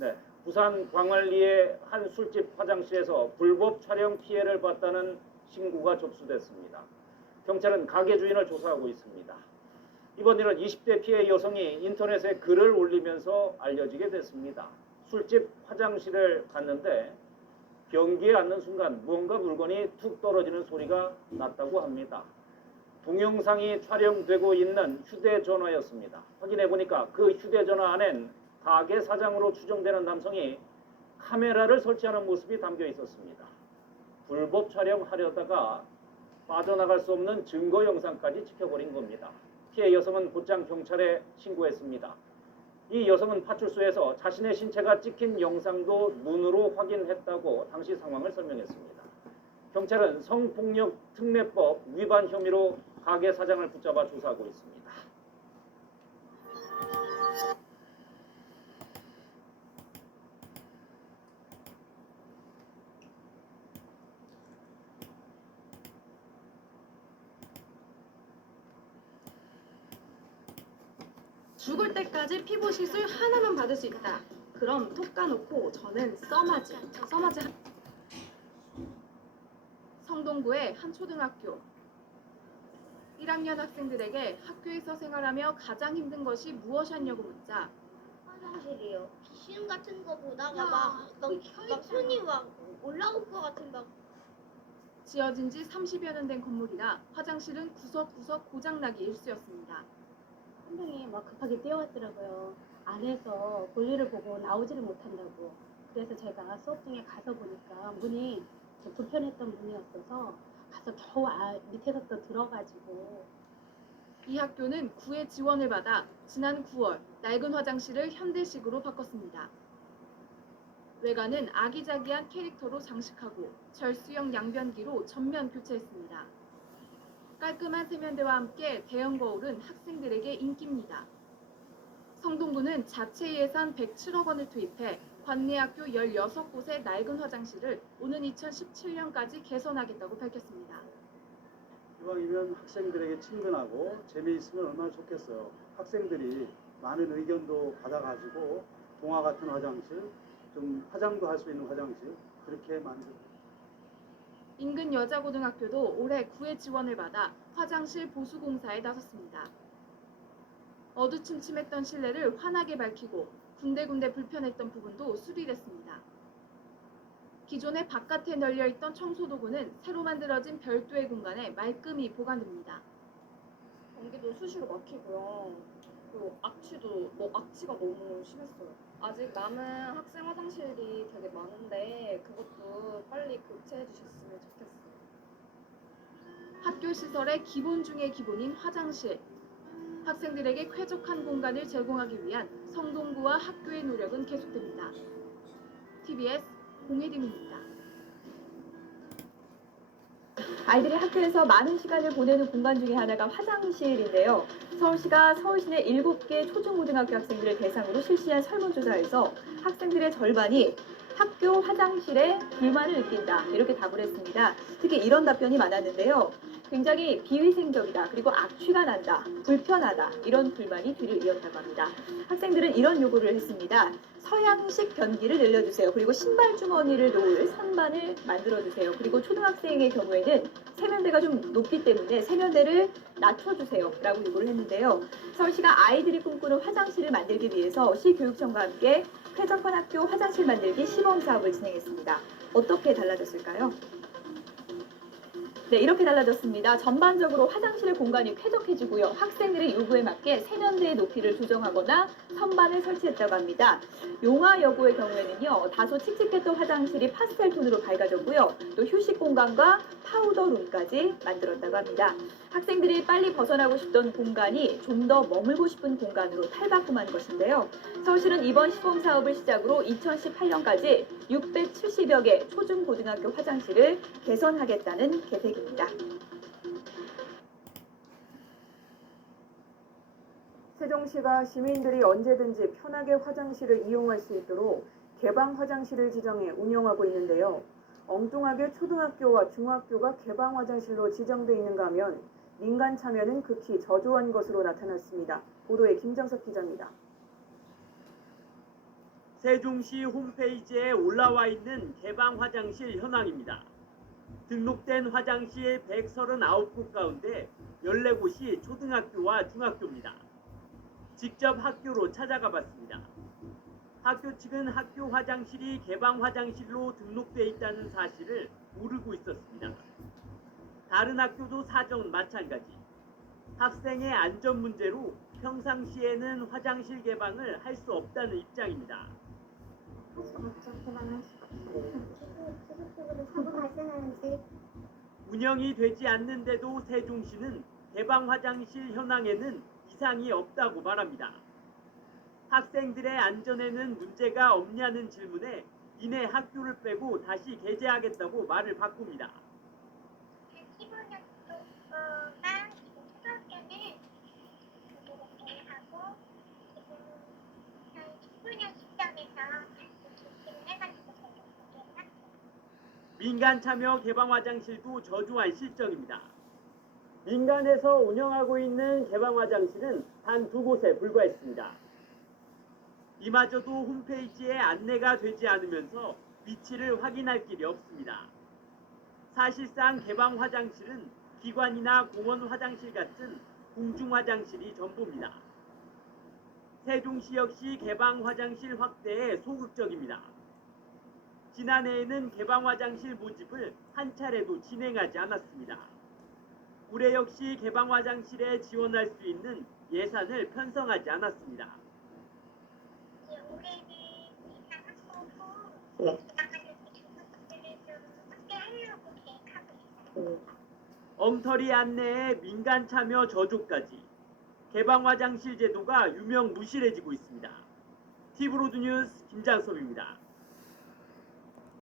네, 부산 광안리의 한 술집 화장실에서 불법 촬영 피해를 봤다는 신고가 접수됐습니다. 경찰은 가게 주인을 조사하고 있습니다. 이번 일은 20대 피해 여성이 인터넷에 글을 올리면서 알려지게 됐습니다. 술집 화장실을 갔는데 변기에 앉는 순간 무언가 물건이 툭 떨어지는 소리가 났다고 합니다. 동영상이 촬영되고 있는 휴대전화였습니다. 확인해 보니까 그 휴대전화 안엔 가게 사장으로 추정되는 남성이 카메라를 설치하는 모습이 담겨 있었습니다. 불법 촬영하려다가 빠져나갈 수 없는 증거 영상까지 찍혀버린 겁니다. 피해 여성은 곧장 경찰에 신고했습니다. 이 여성은 파출소에서 자신의 신체가 찍힌 영상도 눈으로 확인했다고 당시 상황을 설명했습니다. 경찰은 성폭력특례법 위반 혐의로 가게 사장을 붙잡아 조사하고 있습니다. 죽을 때까지 피부 시술 하나만 받을 수 있다. 그럼 톡 까놓고 저는 써마지. 성동구의 한 초등학교. 1학년 학생들에게 학교에서 생활하며 가장 힘든 것이 무엇이었냐고 묻자 화장실이요. 시험 같은 거 보다가 막 손이 막 올라올 것 같은 막. 지어진 지 30여 년 된 건물이라 화장실은 구석구석 고장나기 일쑤였습니다. 한 명이 막 급하게 뛰어왔더라고요. 안에서 볼일을 보고 나오지를 못한다고. 그래서 제가 수업 중에 가서 보니까 문이 좀 불편했던 문이었어서 가서 겨우 밑에서 또 들어가지고. 이 학교는 구의 지원을 받아 지난 9월 낡은 화장실을 현대식으로 바꿨습니다. 외관은 아기자기한 캐릭터로 장식하고 절수형 양변기로 전면 교체했습니다. 깔끔한 세면대와 함께 대형 거울은 학생들에게 인기입니다. 성동구는 자체 예산 107억 원을 투입해 관내학교 16곳의 낡은 화장실을 오는 2017년까지 개선하겠다고 밝혔습니다. 이왕이면 학생들에게 친근하고 재미있으면 얼마나 좋겠어요. 학생들이 많은 의견도 받아가지고 동화 같은 화장실, 좀 화장도 할 수 있는 화장실 그렇게 만들어요. 인근 여자고등학교도 올해 구의 지원을 받아 화장실 보수 공사에 나섰습니다. 어두침침했던 실내를 환하게 밝히고 군데군데 불편했던 부분도 수리됐습니다. 기존에 바깥에 널려있던 청소도구는 새로 만들어진 별도의 공간에 말끔히 보관됩니다. 공기도 수시로 막히고요. 그리고 악취가 너무 심했어요. 아직 남은 학생 화장실이 되게 많은데 그것도 빨리 교체해 주셨으면 좋겠어요. 학교 시설의 기본 중의 기본인 화장실. 학생들에게 쾌적한 공간을 제공하기 위한 성동구와 학교의 노력은 계속됩니다. TBS 공혜림입니다. 아이들이 학교에서 많은 시간을 보내는 공간 중에 하나가 화장실인데요. 서울시가 서울시 내 7개 초중고등학교 학생들을 대상으로 실시한 설문조사에서 학생들의 절반이 학교 화장실에 불만을 느낀다 이렇게 답을 했습니다. 특히 이런 답변이 많았는데요. 굉장히 비위생적이다, 그리고 악취가 난다, 불편하다 이런 불만이 뒤를 이었다고 합니다. 학생들은 이런 요구를 했습니다. 서양식 변기를 늘려주세요. 그리고 신발 주머니를 놓을 선반을 만들어주세요. 그리고 초등학생의 경우에는 세면대가 좀 높기 때문에 세면대를 낮춰주세요 라고 요구를 했는데요. 서울시가 아이들이 꿈꾸는 화장실을 만들기 위해서 시교육청과 함께 쾌적한 학교 화장실 만들기 시범 사업을 진행했습니다. 어떻게 달라졌을까요? 네, 이렇게 달라졌습니다. 전반적으로 화장실 공간이 쾌적해지고요. 학생들의 요구에 맞게 세면대의 높이를 조정하거나 선반을 설치했다고 합니다. 용화여고의 경우에는요, 다소 칙칙했던 화장실이 파스텔 톤으로 밝아졌고요. 또 휴식 공간과 파우더룸까지 만들었다고 합니다. 학생들이 빨리 벗어나고 싶던 공간이 좀 더 머물고 싶은 공간으로 탈바꿈한 것인데요. 서울시는 이번 시범 사업을 시작으로 2018년까지 670여 개 초중고등학교 화장실을 개선하겠다는 계획입니다. 세종시가 시민들이 언제든지 편하게 화장실을 이용할 수 있도록 개방 화장실을 지정해 운영하고 있는데요. 엉뚱하게 초등학교와 중학교가 개방 화장실로 지정돼 있는가 하면 민간 참여는 극히 저조한 것으로 나타났습니다. 보도에 김정석 기자입니다. 세종시 홈페이지에 올라와 있는 개방 화장실 현황입니다. 등록된 화장실 139곳 가운데 14곳이 초등학교와 중학교입니다. 직접 학교로 찾아가 봤습니다. 학교 측은 학교 화장실이 개방 화장실로 등록돼 있다는 사실을 모르고 있었습니다. 다른 학교도 사정은 마찬가지. 학생의 안전 문제로 평상시에는 화장실 개방을 할 수 없다는 입장입니다. 운영이 되지 않는데도 세종시는 개방 화장실 현황에는 이상이 없다고 말합니다. 학생들의 안전에는 문제가 없냐는 질문에 이내 학교를 빼고 다시 개재하겠다고 말을 바꿉니다. 15년도가 초등학교는 하고 지금 한 19년 시점에서 개최를 해가지고 민간 참여 개방 화장실도 저조한 실정입니다. 민간에서 운영하고 있는 개방 화장실은 단 2곳에 불과했습니다. 이마저도 홈페이지에 안내가 되지 않으면서 위치를 확인할 길이 없습니다. 사실상 개방 화장실은 기관이나 공원 화장실 같은 공중 화장실이 전부입니다. 세종시 역시 개방 화장실 확대에 소극적입니다. 지난해에는 개방 화장실 모집을 한 차례도 진행하지 않았습니다. 올해 역시 개방 화장실에 지원할 수 있는 예산을 편성하지 않았습니다. 엉터리 안내에 민간 참여 저조까지 개방 화장실 제도가 유명 무실해지고 있습니다. TV로드 뉴스 김장섭입니다.